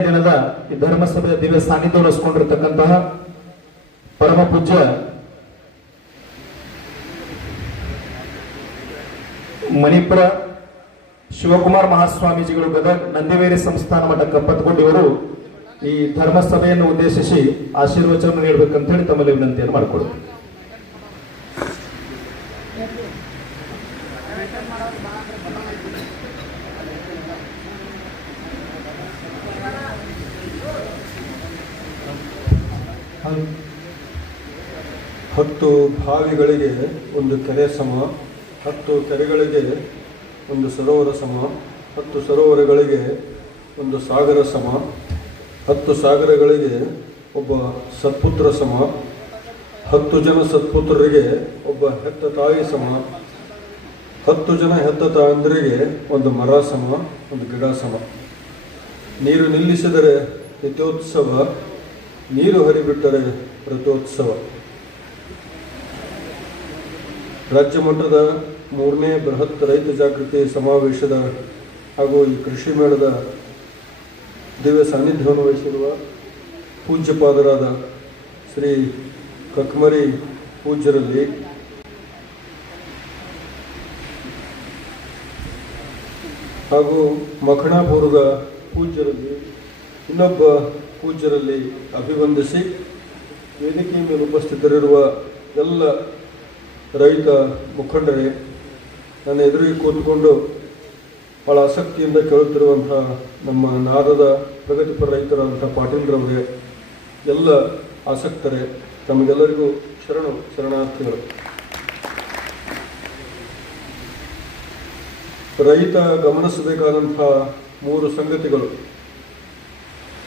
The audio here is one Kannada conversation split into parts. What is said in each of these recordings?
ದಿನದ ಈ ಧರ್ಮಸಭೆಯ ದಿವ್ಯ ಸಾನ್ನಿಧ್ಯ ವಹಿಸಿಕೊಂಡಿರ್ತಕ್ಕಂತಹ ಪರಮ ಪೂಜ್ಯ ಮಣಿಪುರ ಶಿವಕುಮಾರ್ ಮಹಾಸ್ವಾಮೀಜಿಗಳು ಗದಗ್ ನಂದಿವೇರಿ ಸಂಸ್ಥಾನ ಮಠ ಕಪ್ಪತ್ಕೊಂಡಿವರು ಈ ಧರ್ಮಸಭೆಯನ್ನು ಉದ್ದೇಶಿಸಿ ಆಶೀರ್ವಚನ ನೀಡಬೇಕಂತ ಹೇಳಿ ತಮ್ಮಲ್ಲಿ ವಿನಂತಿಯನ್ನು ಮಾಡಿಕೊಡ್ತೀನಿ ಹತ್ತು ಬಾವಿಗಳಿಗೆ ಒಂದು ಕೆರೆ ಸಮ, ಹತ್ತು ಕೆರೆಗಳಿಗೆ ಒಂದು ಸರೋವರ ಸಮ, ಹತ್ತು ಸರೋವರಗಳಿಗೆ ಒಂದು ಸಾಗರ ಸಮ, ಹತ್ತು ಸಾಗರಗಳಿಗೆ ಒಬ್ಬ ಸತ್ಪುತ್ರ ಸಮ, ಹತ್ತು ಜನ ಸತ್ಪುತ್ರರಿಗೆ ಒಬ್ಬ ಹೆತ್ತ ತಾಯಿ ಸಮ, ಹತ್ತು ಜನ ಹೆತ್ತ ತಾಯಂದರಿಗೆ ಒಂದು ಮರ ಸಮ, ಒಂದು ಗಿಡ ಸಮ. ನೀರು ನಿಲ್ಲಿಸಿದರೆ ನಿತ್ಯೋತ್ಸವ, ನೀರು ಹರಿಬಿಟ್ಟರೆ ರಥೋತ್ಸವ. ರಾಜ್ಯ ಮಟ್ಟದ ಮೂರನೇ ಬೃಹತ್ ರೈತ ಜಾಗೃತಿ ಸಮಾವೇಶದ ಹಾಗೂ ಈ ಕೃಷಿ ಮೇಳದ ದಿವ್ಯ ಸಾನ್ನಿಧ್ಯವನ್ನು ವಹಿಸಿರುವ ಪೂಜ್ಯಪಾದರಾದ ಶ್ರೀ ಕಕ್ಮರಿ ಪೂಜ್ಯರಲ್ಲಿ ಹಾಗೂ ಮಖಣಾಪುರದ ಪೂಜ್ಯರಲ್ಲಿ ಇನ್ನೊಬ್ಬ ಪೂಜ್ಯರಲ್ಲಿ ಅಭಿವಂದಿಸಿ ವೇದಿಕೆಯ ಮೇಲೆ ಉಪಸ್ಥಿತರಿರುವ ಎಲ್ಲ ರೈತ ಮುಖಂಡರೇ, ನನ್ನ ಎದುರಿಗೆ ಕೂತ್ಕೊಂಡು ಭಾಳ ಆಸಕ್ತಿಯಿಂದ ಕೇಳುತ್ತಿರುವಂತಹ ನಮ್ಮ ನಾದದ ಪ್ರಗತಿಪರ ರೈತರಾದಂಥ ಪಾಟೀಲ್ರವರೇ ಎಲ್ಲ ಆಸಕ್ತರೇ, ತಮಗೆಲ್ಲರಿಗೂ ಶರಣು ಶರಣಾರ್ಥಿಗಳು. ರೈತ ಗಮನಿಸಬೇಕಾದಂತಹ ಮೂರು ಸಂಗತಿಗಳು.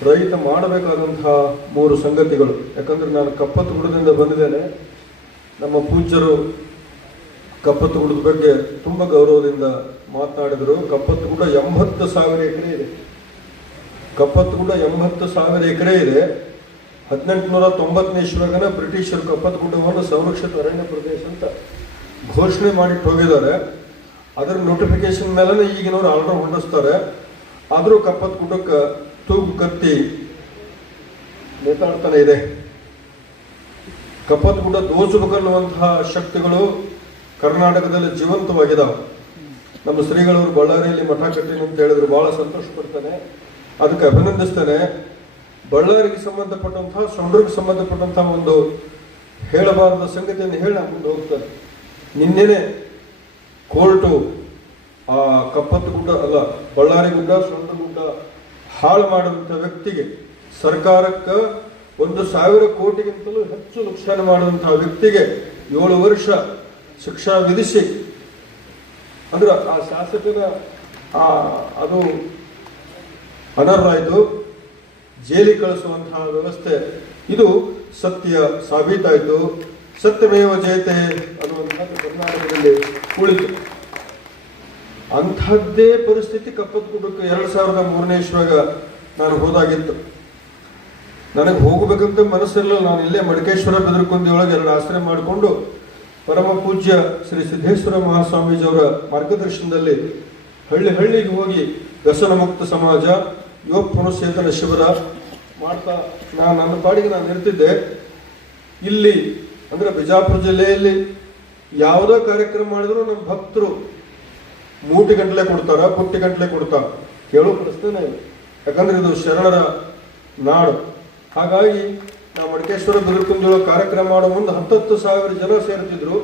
ರೈತ ಮಾಡಬೇಕಾದಂತಹ ಮೂರು ಸಂಗತಿಗಳು. ಯಾಕಂದ್ರೆ ನಾನು ಕಪ್ಪತ್ತು ಗುಡದಿಂದ ಬಂದಿದ್ದೇನೆ. ನಮ್ಮ ಪೂಜ್ಯರು ಕಪ್ಪತ್ತು ಗುಡದ ಬಗ್ಗೆ ತುಂಬ ಗೌರವದಿಂದ ಮಾತನಾಡಿದರು. ಕಪ್ಪತ್ತು ಗುಡ ಎಂಬತ್ತು ಸಾವಿರ ಎಕರೆ ಇದೆ. ಕಪ್ಪತ್ತು ಗುಡ ಎಂಬತ್ತು ಸಾವಿರ ಎಕರೆ ಇದೆ. ಹದಿನೆಂಟುನೂರ ತೊಂಬತ್ತನೇ ಇಸ್ವಿಯಾಗನ ಬ್ರಿಟಿಷರು ಕಪ್ಪತ್ತು ಗುಡ್ಡವನ್ನು ಸಂರಕ್ಷಿತ ಅರಣ್ಯ ಪ್ರದೇಶ ಅಂತ ಘೋಷಣೆ ಮಾಡಿಟ್ಟು ಹೋಗಿದ್ದಾರೆ. ಅದರ ನೋಟಿಫಿಕೇಶನ್ ಮೇಲೆ ಈಗಿನವರು ಆರ್ಡರ್ ಹೊಂದಿಸ್ತಾರೆ. ಆದರೂ ಕಪ್ಪತ್ತು ಗುಡ್ಡಕ್ಕೆ ತೂಗು ಕತ್ತಿ ನೇತಾಡ್ತಾನೆ ಇದೆ. ಕಪ್ಪತ್ ಗುಡ್ಡ ದೋಚಬೇಕನ್ನುವಂತಹ ಶಕ್ತಿಗಳು ಕರ್ನಾಟಕದಲ್ಲಿ ಜೀವಂತವಾಗಿದ್ದಾವೆ ನಮ್ಮ ಶ್ರೀಗಳವರು ಬಳ್ಳಾರಿಯಲ್ಲಿ ಮಠ ಕಟ್ಟಿನ ಅಂತ ಹೇಳಿದ್ರು ಬಹಳ ಸಂತೋಷ ಪಡ್ತಾನೆ. ಅದಕ್ಕೆ ಅಭಿನಂದಿಸ್ತಾನೆ. ಬಳ್ಳಾರಿಗೆ ಸಂಬಂಧಪಟ್ಟಂತಹ ಸೊಂಡ್ರಿಗೆ ಸಂಬಂಧಪಟ್ಟಂತಹ ಒಂದು ಹೇಳಬಾರದ ಸಂಗತಿಯನ್ನು ಹೇಳಿ ಮುಂದೆ ಹೋಗ್ತಾರೆ ನಿನ್ನೆನೆ ಕೋರ್ಟು, ಆ ಕಪ್ಪತ್ತು ಗುಡ್ಡ ಅಲ್ಲ, ಬಳ್ಳಾರಿ ಗುಡ್ಡ ಸೊಂಡ ಗುಡ್ಡ ಹಾಳು ಮಾಡುವಂಥ ವ್ಯಕ್ತಿಗೆ ಸರ್ಕಾರಕ್ಕೆ ಒಂದು ಸಾವಿರ ಕೋಟಿಗಿಂತಲೂ ಹೆಚ್ಚು ನುಕ್ಸಾನ ಮಾಡುವಂತಹ ವ್ಯಕ್ತಿಗೆ ಏಳು ವರ್ಷ ಶಿಕ್ಷಾ ವಿಧಿಸಿ, ಅಂದ್ರೆ ಆ ಶಾಸಕನ ಆ, ಅದು ಅನರ್ಹಾಯಿತು ಜೈಲಿಗೆ ಕಳಿಸುವಂತಹ ವ್ಯವಸ್ಥೆ. ಇದು ಸತ್ಯ ಸಾಬೀತಾಯಿತು. ಸತ್ಯಮೇವ ಜಯತೆ ಅನ್ನುವಂಥದ್ದು ಕರ್ನಾಟಕದಲ್ಲಿ ಉಳಿತು ಅಂಥದ್ದೇ ಪರಿಸ್ಥಿತಿ ಕಪ್ಪತ್ ಗುಡ್ಡಕ್ಕೆ ಎರಡು ಸಾವಿರದ ಮೂರನೇ ಇಸ್ವಾಗ ನಾನು ಹೋದಾಗಿತ್ತು. ನನಗೆ ಹೋಗಬೇಕಂತ ಮನಸ್ಸಿರಲಿಲ್ಲ. ನಾನು ಇಲ್ಲೇ ಮಡಿಕೇಶ್ವರ ಬೆದರ್ಕೊಂದಿಯೊಳಗೆ ಎರಡು ಆಶ್ರಯ ಮಾಡಿಕೊಂಡು ಪರಮ ಪೂಜ್ಯ ಶ್ರೀ ಸಿದ್ದೇಶ್ವರ ಮಹಾಸ್ವಾಮೀಜಿಯವರ ಮಾರ್ಗದರ್ಶನದಲ್ಲಿ ಹಳ್ಳಿ ಹಳ್ಳಿಗೆ ಹೋಗಿ ದಸರ ಮುಕ್ತ ಸಮಾಜ ಯುವ ಪುನಶ್ಚೇತನ ಶಿಬಿರ ಮಾಡ್ತಾ ನಾನು ನನ್ನ ಪಾಡಿಗೆ ನಾನು ಇರ್ತಿದ್ದೆ ಇಲ್ಲಿ ಅಂದರೆ ಬಿಜಾಪುರ ಜಿಲ್ಲೆಯಲ್ಲಿ ಯಾವುದೋ ಕಾರ್ಯಕ್ರಮ ಮಾಡಿದ್ರು ನಮ್ಮ ಭಕ್ತರು ಮೂಟಿ ಗಂಟಲೆ ಕೊಡ್ತಾರ, ಪುಟ್ಟಿ ಗಂಟಲೆ ಕೊಡ್ತಾರ. ಕೇಳೋ ಪ್ರಶ್ನೆ ಇಲ್ಲ. ಯಾಕಂದ್ರೆ ಇದು ಶರಣರ ನಾಡು. ಹಾಗಾಗಿ ನಾವು ಮಡಿಕೇಶ್ವರ ಬೆದರ್ಕುಂದಿಯೊಳ ಕಾರ್ಯಕ್ರಮ ಮಾಡೋ ಮುಂದೆ ಹತ್ತತ್ತು ಸಾವಿರ ಜನ ಸೇರ್ತಿದ್ರು.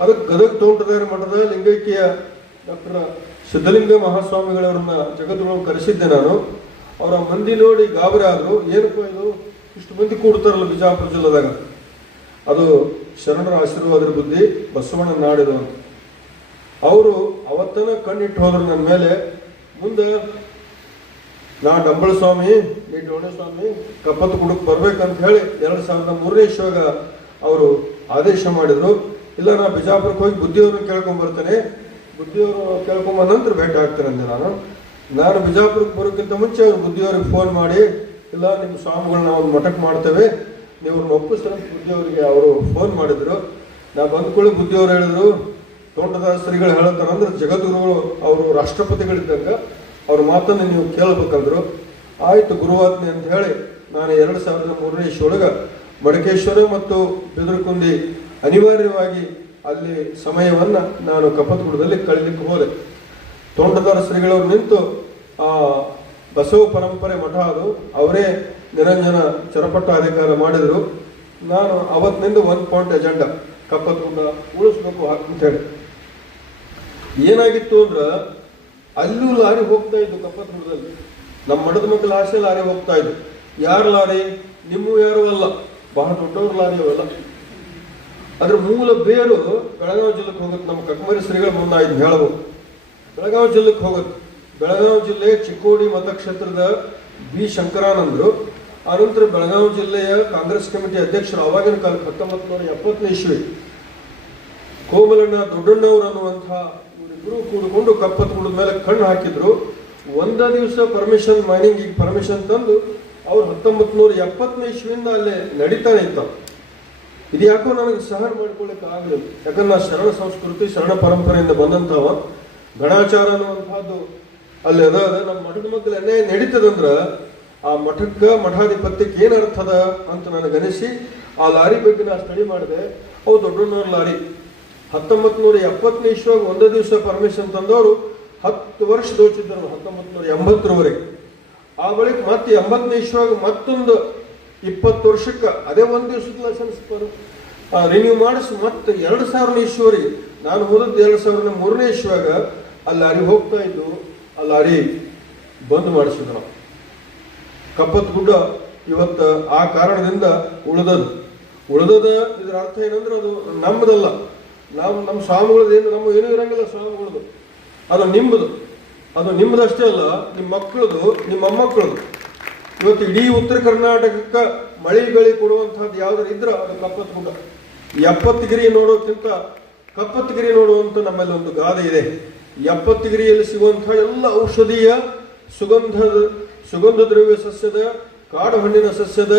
ಅದಕ್ಕೆ ಗದಗ ತೋಂಟದಾರ ಮಠದ ಲಿಂಗೈಕ್ಯ ಡಾಕ್ಟರ್ ಸಿದ್ಧಲಿಂಗ ಮಹಾಸ್ವಾಮಿಗಳವ್ರನ್ನ ಜಗದ್ಗಳು ಕರೆಸಿದ್ದೆ ನಾನು. ಅವರ ಮಂದಿ ನೋಡಿ ಗಾಬರಿ ಆದ್ರು. ಏನಪ್ಪ ಇದು? ಇಷ್ಟು ಮಂದಿ ಕೂಡ್ತಾರಲ್ಲ ಬಿಜಾಪುರ ಜಿಲ್ಲೆದಾಗ. ಅದು ಶರಣರ ಆಶೀರ್ವಾದದ ಬುದ್ಧಿ, ಬಸವಣ್ಣ ನಾಡಿದು ಅವರು ಅವತ್ತನ ಕಣ್ಣಿಟ್ಟು ಹೋದ್ರು ನನ್ನ ಮೇಲೆ. ಮುಂದೆ ನಾ ಡಂಬಳ ಸ್ವಾಮಿ ನೀ ಡೋಣ ಸ್ವಾಮಿ ಕಪ್ಪತ್ತು ಗುಡಕ್ಕೆ ಬರ್ಬೇಕಂತ ಹೇಳಿ ಎರಡು ಸಾವಿರದ ಮೂರನೇ ಇಶ್ವಾಗ ಅವರು ಆದೇಶ ಮಾಡಿದ್ರು. ಇಲ್ಲ, ನಾ ಬಿಜಾಪುರಕ್ಕೆ ಹೋಗಿ ಬುದ್ಧಿಯವ್ರನ್ನ ಕೇಳ್ಕೊಂಡ್ ಬರ್ತೇನೆ. ಬುದ್ಧಿಯವರು ಕೇಳ್ಕೊಂಬ ನಂತರ ಭೇಟಿ ಆಗ್ತೇನೆ ನಾನು. ನಾನು ಬಿಜಾಪುರಕ್ಕೆ ಬರೋಕ್ಕಿಂತ ಮುಂಚೆ ಅವ್ರು ಬುದ್ಧಿಯವ್ರಿಗೆ ಫೋನ್ ಮಾಡಿ, ಇಲ್ಲ, ನಿಮ್ಮ ಸ್ವಾಮಿಗಳನ್ನ ಒಂದು ಮಠಕ್ಕೆ ಮಾಡ್ತೇವೆ. ನೀವು ಒಪ್ಪಿಸ್ತಾರೆ ಬುದ್ಧಿಯವರಿಗೆ ಅವರು ಫೋನ್ ಮಾಡಿದ್ರು. ನಾ ಬಂದ್ಕೊಳ್ಳಿ ಬುದ್ಧಿಯವ್ರು ಹೇಳಿದ್ರು. ತೋಟದ ಶ್ರೀಗಳು ಹೇಳ್ತಾರೆ ಅಂದ್ರೆ ಜಗದ್ಗುರುಗಳು, ಅವರು ರಾಷ್ಟ್ರಪತಿಗಳಿದ್ದಂಗ ಅವ್ರ ಮಾತನ್ನು ನೀವು ಕೇಳಬೇಕಂದ್ರು, ಆಯಿತು ಗುರುವಾತ್ಮೆ ಅಂತ ಹೇಳಿ ನಾನು ಎರಡು ಸಾವಿರದ ಮೂರನೇ ಇಶ್ವೊಳಗ ಮಡಕೇಶ್ವರ ಮತ್ತು ಬೆದರಕುಂದಿ ಅನಿವಾರ್ಯವಾಗಿ ಅಲ್ಲಿ ಸಮಯವನ್ನ ನಾನು ಕಪತ್ಗುಡದಲ್ಲಿ ಕಳೀಲಿಕ್ಕೆ ಹೋದೆ. ತೋಂಟದಾರ ಶ್ರೀಗಳವರು ನಿಂತು ಆ ಬಸವ ಪರಂಪರೆ ಮಠ ಅದು, ಅವರೇ ನಿರಂಜನ ಚರಪಟ್ಟ ಅಧಿಕಾರ ಮಾಡಿದರು. ನಾನು ಅವತ್ತಿನಿಂದ ಒನ್ ಪಾಯಿಂಟ್ ಎಜೆಂಡಾ ಕಪ್ಪತ್ಗುಡ್ಡ ಉಳಿಸ್ಬೇಕು ಅಂತ ಹೇಳಿ ಏನಾಗಿತ್ತು ಅಂದ್ರ ಅಲ್ಲೂ ಲಾರಿ ಹೋಗ್ತಾ ಇದ್ದು ನಮ್ಮ ಮಠದ ಮಕ್ಕಳ ಆಸೆ ಲಾರಿ ಹೋಗ್ತಾ ಇದ್ದು ಯಾರು ಲಾರಿ? ನಿಮ್ಮ ಯಾರು ಅಲ್ಲ. ಬಹಳ ದೊಡ್ಡವ್ರ ಲಾರಿ ಅವೆಲ್ಲ. ಅದ್ರ ಮೂಲ ಬೇರು ಬೆಳಗಾವಿ ಜಿಲ್ಲೆಗೆ ಹೋಗುತ್ತೆ. ನಮ್ಮ ಕಕ್ಕಮರಿ ಶ್ರೀಗಳ ಮುಂದಾಯ್ತು ಹೇಳಬಹುದು ಬೆಳಗಾವಿ ಜಿಲ್ಲೆಗೆ ಹೋಗುತ್ತೆ. ಬೆಳಗಾವಿ ಜಿಲ್ಲೆ ಚಿಕ್ಕೋಡಿ ಮತಕ್ಷೇತ್ರದ ಬಿ ಶಂಕರಾನಂದರು. ಆನಂತರ ಬೆಳಗಾವಿ ಜಿಲ್ಲೆಯ ಕಾಂಗ್ರೆಸ್ ಕಮಿಟಿ ಅಧ್ಯಕ್ಷರು ಆವಾಗಿನ ಕಾಲಕ್ಕೆ ಹತ್ತೊಂಬತ್ತು ನೂರ ಎಪ್ಪತ್ತನೇ ಇಸ್ವಿ. ಕೋಮಲಣ್ಣ ದೊಡ್ಡಣ್ಣವ್ರು ಅನ್ನುವಂತಹ ಇವರಿಬ್ಬರು ಕಪ್ಪತ್ ಕುಡಿದ ಮೇಲೆ ಕಣ್ಣು ಹಾಕಿದ್ರು. ಒಂದ ದಿವಸ ಪರ್ಮಿಷನ್ ಮೈನಿಂಗ್ ಪರ್ಮಿಷನ್ ತಂದು ಅವ್ರು ಹತ್ತೊಂಬತ್ತು ನೂರ ಎಪ್ಪತ್ತನೇ ಇಸ್ವಿಯಿಂದ ಅಲ್ಲೇ ನಡೀತಾನೆ ಇತ್ತು ಇದು ಯಾಕೋ ನನಗೆ ಸಹನ ಮಾಡ್ಕೊಳ್ಳಿಕ್ಕೆ ಆಗಲಿಲ್ಲ. ಯಾಕಂದ್ರೆ ನಾ ಶರಣ ಸಂಸ್ಕೃತಿ, ಶರಣ ಪರಂಪರೆಯಿಂದ ಬಂದಂಥವ. ಗಣಾಚಾರ ಅನ್ನುವಂಥದ್ದು ಅಲ್ಲಿ ಅದ ಅದ. ನಮ್ಮ ಮಠದ ಮಕ್ಕಳು ನಡೀತದಂದ್ರ ಆ ಮಠಕ್ಕ ಮಠಾಧಿಪತ್ಯಕ್ಕೆ ಏನು ಅರ್ಥದ ಅಂತ ನನಗನಿಸಿ ಆ ಲಾರಿ ಬಗ್ಗೆ ನಾ ಸ್ಟಡಿ ಮಾಡಿದೆ. ಅವು ದೊಡ್ಡನವ್ರ ಲಾರಿ. ಹತ್ತೊಂಬತ್ತು ನೂರ ಎಪ್ಪತ್ತನೇ ಇಶ್ವಾಗ ಒಂದು ದಿವಸ ಪರ್ಮಿಷನ್ ತಂದವರು ಹತ್ತು ವರ್ಷ ದೋಚಿದ್ದರು ಹತ್ತೊಂಬತ್ತು ನೂರ ಎಂಬತ್ತರವರೆಗೆ. ಆ ಬಳಿಕ ಮತ್ತೆ ಎಂಬತ್ತನೇ ಇಶ್ವಾಗ ಮತ್ತೊಂದು ಇಪ್ಪತ್ತು ವರ್ಷಕ್ಕೆ ಅದೇ ಒಂದು ದಿವಸದ ಲೈಸೆನ್ಸ್ ರಿನ್ಯೂ ಮಾಡಿಸಿ ಮತ್ತೆ ಎರಡು ಸಾವಿರನೇ ಇಶ್ವರಿಗೆ ನಾನು ಹೋದದ್ದು ಎರಡು ಸಾವಿರದ ಮೂರನೇ ಇಶ್ವಾಗ ಅಲ್ಲಿ ಲಾರಿ ಹೋಗ್ತಾ ಇದ್ದು ಅಲ್ಲಿ ಲಾರಿ ಬಂದ್ ಮಾಡಿಸಿದ್ರು ನಾವು. ಕಪ್ಪತ್ ಗುಡ್ಡ ಇವತ್ತು ಆ ಕಾರಣದಿಂದ ಉಳಿದದು ಉಳಿದದ ಇದರ ಅರ್ಥ ಏನಂದ್ರೆ ಅದು ನಮ್ಮದಲ್ಲ. ನಾವು ನಮ್ಮ ಸ್ವಾಮಿಗಳದ್ದು ಏನು, ನಮ್ಮ ಏನೂ ಇರಂಗಿಲ್ಲ ಸ್ವಾಮಿಗಳದು ಅದು ನಿಮ್ಮದು. ಅದು ನಿಮ್ಮದಷ್ಟೇ ಅಲ್ಲ, ನಿಮ್ಮ ಮಕ್ಕಳದು, ನಿಮ್ಮ ಮೊಮ್ಮಕ್ಕಳದು. ಇವತ್ತು ಇಡೀ ಉತ್ತರ ಕರ್ನಾಟಕಕ್ಕೆ ಮಳೆ ಬೆಳೆ ಕೊಡುವಂಥದ್ದು ಯಾವ್ದಾರು ಇದ್ರೆ ಅದು ಕಪ್ಪತ್ ಗುಡ್ಡ ಎಪ್ಪತ್ತಗಿರಿ ನೋಡೋಕ್ಕಿಂತ ಕಪ್ಪತ್ತಗಿರಿ ನೋಡುವಂತ ನಮ್ಮಲ್ಲಿ ಒಂದು ಗಾದೆ ಇದೆ. ಎಪ್ಪತ್ತಗಿರಿಯಲ್ಲಿ ಸಿಗುವಂಥ ಎಲ್ಲ ಔಷಧೀಯ ಸುಗಂಧದ ಸುಗಂಧ ದ್ರವ್ಯ ಸಸ್ಯದ, ಕಾಡು ಹಣ್ಣಿನ ಸಸ್ಯದ,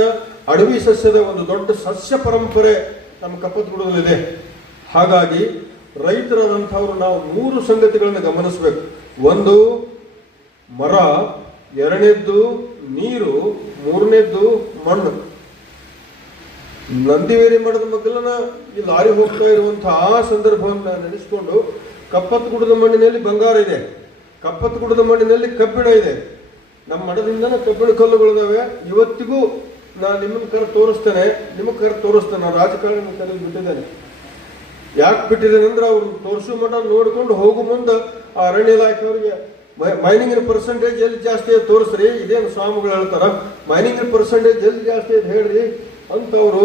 ಅಡವಿ ಸಸ್ಯದ ಒಂದು ದೊಡ್ಡ ಸಸ್ಯ ಪರಂಪರೆ ನಮ್ಮ ಕಪ್ಪತ್ಗುಡದಲ್ಲಿದೆ ಹಾಗಾಗಿ ರೈತರಾದಂಥವ್ರು ನಾವು ಮೂರು ಸಂಗತಿಗಳನ್ನು ಗಮನಿಸಬೇಕು. ಒಂದು, ಮರ, ಎರಡನೇದ್ದು ನೀರು, ಮೂರನೇದ್ದು ಮಣ್ಣು. ನಂದಿವೇರಿ ಮಠದ ಮಕ್ಕಳನ್ನ ಈ ಲಾರಿ ಹೋಗ್ತಾ ಇರುವಂತಹ ಆ ಸಂದರ್ಭವನ್ನು ನೆನೆಸ್ಕೊಂಡು ಕಪ್ಪತ್ ಗುಡದ ಮಣ್ಣಿನಲ್ಲಿ ಬಂಗಾರ ಇದೆ. ಕಪ್ಪತ್ ಗುಡದ ಮಣ್ಣಿನಲ್ಲಿ ಕಬ್ಬಿಣ ಇದೆ. ನಮ್ಮ ಮಠದಿಂದನೇ ಕಬ್ಬಿಣ ಕಲ್ಲುಗಳಿದಾವೆ. ಇವತ್ತಿಗೂ ನಾನು ನಿಮ್ಮ ಕರೆ ತೋರಿಸ್ತೇನೆ. ನಿಮಗೆ ಕರೆ ತೋರಿಸ್ತೇನೆ. ನಾನು ರಾಜಕಾರಣ ಕರೆದು ಬಿಟ್ಟಿದ್ದೇನೆ. ಯಾಕೆ ಬಿಟ್ಟಿದ್ದೇನೆ ಅಂದ್ರೆ ಅವ್ರು ತೋರಿಸೋ ಮಠ ನೋಡಿಕೊಂಡು ಹೋಗು ಮುಂದೆ ಆ ಅರಣ್ಯ ಇಲಾಖೆಯವರಿಗೆ ಮೈನಿಂಗಿನ ಪರ್ಸೆಂಟೇಜ್ ಎಲ್ಲಿ ಜಾಸ್ತಿ ಇದೆ ತೋರಿಸ್ರಿ. ಇದೇನು ಸ್ವಾಮಿಗಳು ಹೇಳ್ತಾರ? ಮೈನಿಂಗಿನ ಪರ್ಸೆಂಟೇಜ್ ಎಲ್ಲಿ ಜಾಸ್ತಿ ಇದೆ ಹೇಳ್ರಿ ಅಂತ ಅವರು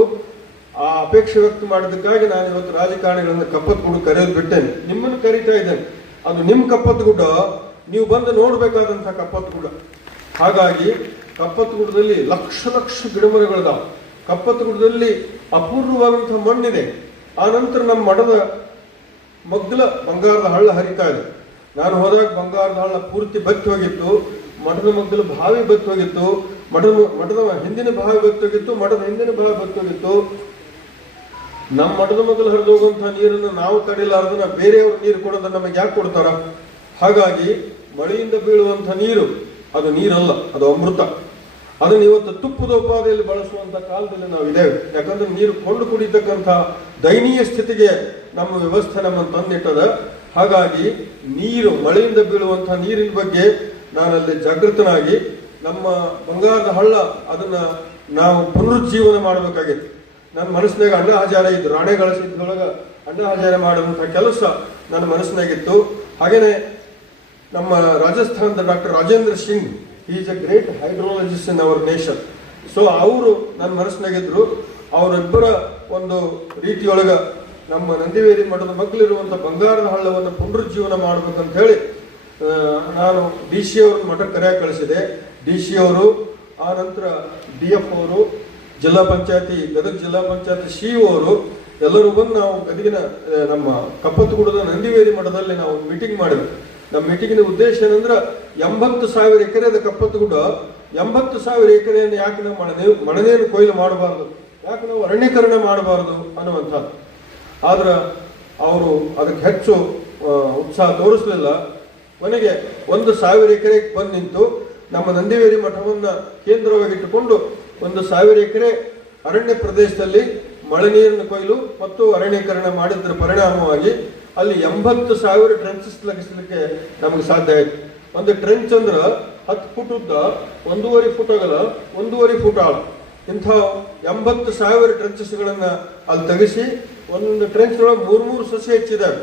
ಆ ಅಪೇಕ್ಷೆ ವ್ಯಕ್ತ ಮಾಡಿದ್ದಕ್ಕಾಗಿ ನಾನು ಇವತ್ತು ರಾಜಕಾರಣಿಗಳನ್ನ ಕಪ್ಪತ್ ಗುಡ್ಡ ಕರೆಯೋದು ಬಿಟ್ಟೇನೆ. ನಿಮ್ಮನ್ನು ಕರಿತಾ ಇದ್ದೇನೆ. ಅದು ನಿಮ್ಮ ಕಪ್ಪತ್ ಗುಡ್ಡ, ನೀವು ಬಂದು ನೋಡಬೇಕಾದಂಥ ಕಪ್ಪತ್ ಗುಡ್ಡ. ಹಾಗಾಗಿ ಕಪ್ಪತ್ ಗುಡ್ಡದಲ್ಲಿ ಲಕ್ಷ ಲಕ್ಷ ಗಿಡಮರಗಳಿದಾವೆ. ಕಪ್ಪತ್ ಗುಡ್ಡದಲ್ಲಿ ಅಪೂರ್ವವಾದಂತಹ ಮಣ್ಣಿದೆ. ಆ ನಂತರ ನಮ್ಮ ಮಠದ ಮಗ್ಗಲ ಬಂಗಾರದ ಹಳ್ಳ ಹರಿತಾ ಇದೆ. ನಾನು ಹೋದಾಗ ಬಂಗಾರದ ಹಳ್ಳ ಪೂರ್ತಿ ಬತ್ತಿ ಹೋಗಿತ್ತು. ಮಠದ ಮಗ್ಗಲು ಬಾವಿ ಬತ್ತಿ ಹೋಗಿತ್ತು. ಮಠದ ಮಠದ ಹಿಂದಿನ ಬಾವಿ ಬತ್ತಿ ಹೋಗಿತ್ತು. ಮಠದ ಹಿಂದಿನ ಬಾವಿ ಬತ್ತಿ ಹೋಗಿತ್ತು. ನಮ್ಮ ಮಠದ ಮಗ್ಗಲು ಹರಿದು ಹೋಗುವಂತಹ ನೀರನ್ನು ನಾವು ತಡಿಲಾರ್ದನ್ನ ಬೇರೆಯವರು ನೀರು ಕೊಡೋದನ್ನ ನಮಗೆ ಯಾಕೆ ಕೊಡ್ತಾರ? ಹಾಗಾಗಿ ಮಳೆಯಿಂದ ಬೀಳುವಂತ ನೀರು, ಅದು ನೀರಲ್ಲ, ಅದು ಅಮೃತ. ಅದನ್ನು ಇವತ್ತು ತುಪ್ಪದೋಪಾದಿಯಲ್ಲಿ ಬಳಸುವಂತ ಕಾಲದಲ್ಲಿ ನಾವು ಇದ್ದೇವೆ ಯಾಕಂದ್ರೆ ನೀರು ಕೊಂಡು ಕುಡಿತಕ್ಕಂಥ ದಯನೀಯ ಸ್ಥಿತಿಗೆ ನಮ್ಮ ವ್ಯವಸ್ಥೆ ನಮ್ಮನ್ನು ತಂದಿಟ್ಟದ. ಹಾಗಾಗಿ ನೀರು, ಮಳೆಯಿಂದ ಬೀಳುವಂತಹ ನೀರಿನ ಬಗ್ಗೆ ನಾನಲ್ಲಿ ಜಾಗೃತನಾಗಿ ನಮ್ಮ ಬಂಗಾರದ ಹಳ್ಳ, ಅದನ್ನ ನಾವು ಪುನರುಜ್ಜೀವನ ಮಾಡಬೇಕಾಗಿತ್ತು. ನನ್ನ ಮನಸ್ಸಿನಾಗ ಅಣ್ಣ ಹಜಾರ ಇದ್ದು ರಾಣೆ ಗಳಿಸಿದ್ದೊಳಗ ಅಣ್ಣ ಹಜಾರ ಮಾಡುವಂಥ ಕೆಲಸ ನನ್ನ ಮನಸ್ಸಿನಾಗಿತ್ತು. ಹಾಗೇನೆ ನಮ್ಮ ರಾಜಸ್ಥಾನದ doctor Rajendra Singh is a great hydrologist in our nation. So, ಅವರು ನನ್ನ ಮನಸ್ಸಿನಾಗಿದ್ರು, ಅವರಿಬ್ಬರ ಒಂದು ರೀತಿಯೊಳಗ ನಮ್ಮ ನಂದಿವೇರಿ ಮಠದ ಮಕ್ಕಳಿರುವಂಥ ಬಂಗಾರದ ಹಳ್ಳವನ್ನು ಪುನರುಜ್ಜೀವನ ಮಾಡ್ಬೇಕಂತ ಹೇಳಿ ನಾನು ಡಿ ಸಿ ಅವ್ರ ಮಠಕ್ಕೆ ಕರೆಯ ಕಳಿಸಿದೆ. ಡಿ ಸಿ ಅವರು, ಆ ನಂತರ ಡಿ ಎಫ್ ಅವರು, ಜಿಲ್ಲಾ ಪಂಚಾಯತಿ, ಗದಗ ಜಿಲ್ಲಾ ಪಂಚಾಯತಿ ಸಿ ಅವರು, ಎಲ್ಲರೂ ಬಂದು ನಾವು ಗದಗಿನ ನಮ್ಮ ಕಪ್ಪತ್ತುಗೂಡದ ನಂದಿವೇರಿ ಮಠದಲ್ಲಿ ನಾವು ಮೀಟಿಂಗ್ ಮಾಡಿದ್ವಿ. ನಮ್ಮ ಮೀಟಿಂಗಿನ ಉದ್ದೇಶ ಏನಂದ್ರೆ ಎಂಬತ್ತು ಸಾವಿರ ಎಕರೆದ ಕಪ್ಪತ್ತುಗುಡ್ಡ ಎಂಬತ್ತು ಸಾವಿರ ಎಕರೆಯನ್ನು ಯಾಕೆ ನಾವು ಮಣನೆ, ಮಣನೆಯನ್ನು ಕೊಯ್ಲು ಮಾಡಬಾರ್ದು? ಯಾಕೆ ನಾವು ಅರಣ್ಯೀಕರಣ ಮಾಡಬಾರದು ಅನ್ನುವಂಥದ್ದು ಆದ್ರೆ ಅವರು ಅದಕ್ಕೆ ಹೆಚ್ಚು ಉತ್ಸಾಹ ತೋರಿಸಲಿಲ್ಲ. ಕೊನೆಗೆ ಒಂದು ಸಾವಿರ ಎಕರೆಗೆ ಬಂದು ನಿಂತು ನಮ್ಮ ನಂದಿವೇರಿ ಮಠವನ್ನ ಕೇಂದ್ರವಾಗಿಟ್ಟುಕೊಂಡು ಒಂದು ಸಾವಿರ ಎಕರೆ ಅರಣ್ಯ ಪ್ರದೇಶದಲ್ಲಿ ಮಳೆ ನೀರಿನ ಕೊಯ್ಲು ಮತ್ತು ಅರಣ್ಯೀಕರಣ ಮಾಡಿದ್ರ ಪರಿಣಾಮವಾಗಿ ಅಲ್ಲಿ ಎಂಬತ್ತು ಸಾವಿರ ಟ್ರೆಂಚಸ್ ಲಗಿಸಲಿಕ್ಕೆ ನಮಗೆ ಸಾಧ್ಯ ಆಯ್ತು. ಒಂದು ಟ್ರೆಂಚ್ ಅಂದ್ರೆ ಹತ್ತು ಫುಟ್ ಉದ್ದ, ಒಂದೂವರೆ ಫುಟ್ ಅಗಲ, ಒಂದೂವರೆ ಫುಟ್ ಆಳ. ಇಂಥ ಎಂಬತ್ತು ಸಾವಿರ ಟ್ರೆಂಚಸ್ಗಳನ್ನು ಅಲ್ಲಿ ತೆಗೆಸಿ ಒಂದೊಂದು ಟ್ರೆಂಚ್ ಒಳಗೆ ಮೂರು ಮೂರು ಸಸಿ ಹೆಚ್ಚಿದ್ದಾರೆ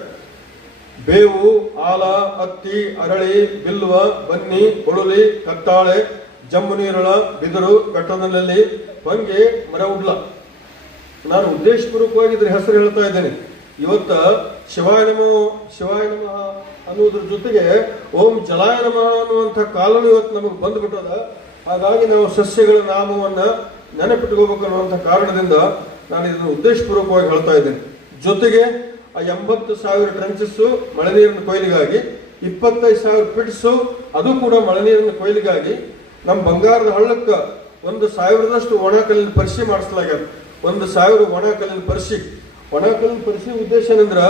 ಬೇವು, ಆಲ, ಹತ್ತಿ, ಅರಳಿ, ಬಿಲ್ವ, ಬನ್ನಿ ಕೊಳುಲಿ ಕತ್ತಾಳೆ, ಜಂಬು ನೀರಳ, ಬಿದಿರು ಬೆಟ್ಟದಲ್ಲಿ ಹೊಂಗೆ ಮರ ಉಡ್ಲ. ನಾನು ಉದ್ದೇಶಪೂರ್ವಕವಾಗಿ ಇದ್ರ ಹೆಸರು ಹೇಳ್ತಾ ಇದ್ದೇನೆ. ಇವತ್ತ ಶಿವಾಯ ನಮೋ, ಶಿವಾಯ ನಮಃ ಅನ್ನೋದ್ರ ಜೊತೆಗೆ ಓಂ ಜಲಾಯ ನಮಃ ಅನ್ನುವಂಥ ಕಾಲನು ಇವತ್ತು ನಮಗೆ ಬಂದ್ಬಿಟ್ಟದ. ಹಾಗಾಗಿ ನಾವು ಸಸ್ಯಗಳ ನಾಮವನ್ನ ನೆನಪಿಟ್ಕೋಬೇಕು ಅನ್ನುವಂಥ ಕಾರಣದಿಂದ ನಾನು ಇದನ್ನು ಉದ್ದೇಶಪೂರ್ವಕವಾಗಿ ಹೇಳ್ತಾ ಇದ್ದೇನೆ. ಜೊತೆಗೆ ಆ ಎಂಬತ್ತು ಸಾವಿರ ಟ್ರೆಂಚಸ್ಸು ಮಳೆ ನೀರಿನ ಕೊಯ್ಲಿಗಾಗಿ, ಇಪ್ಪತ್ತೈದು ಸಾವಿರ ಪಿಟ್ಸು ಅದು ಕೂಡ ಮಳೆ ನೀರಿನ ಕೊಯ್ಲಿಗಾಗಿ ನಮ್ಮ ಬಂಗಾರದ ಹಳ್ಳಕ್ಕೆ ಒಂದು ಸಾವಿರದಷ್ಟು ಒಣ ಕಲ್ಲಿನ ಪರಿಶಿ ಮಾಡಿಸಲಾಗ್ಯದ. ಒಂದು ಸಾವಿರ ಒಣ ಕಲ್ಲಿನ ಪರಿಶಿ ಒಣ ಕಲ್ಲಿನ ಪರಿಶಿ ಉದ್ದೇಶ ಏನಂದ್ರ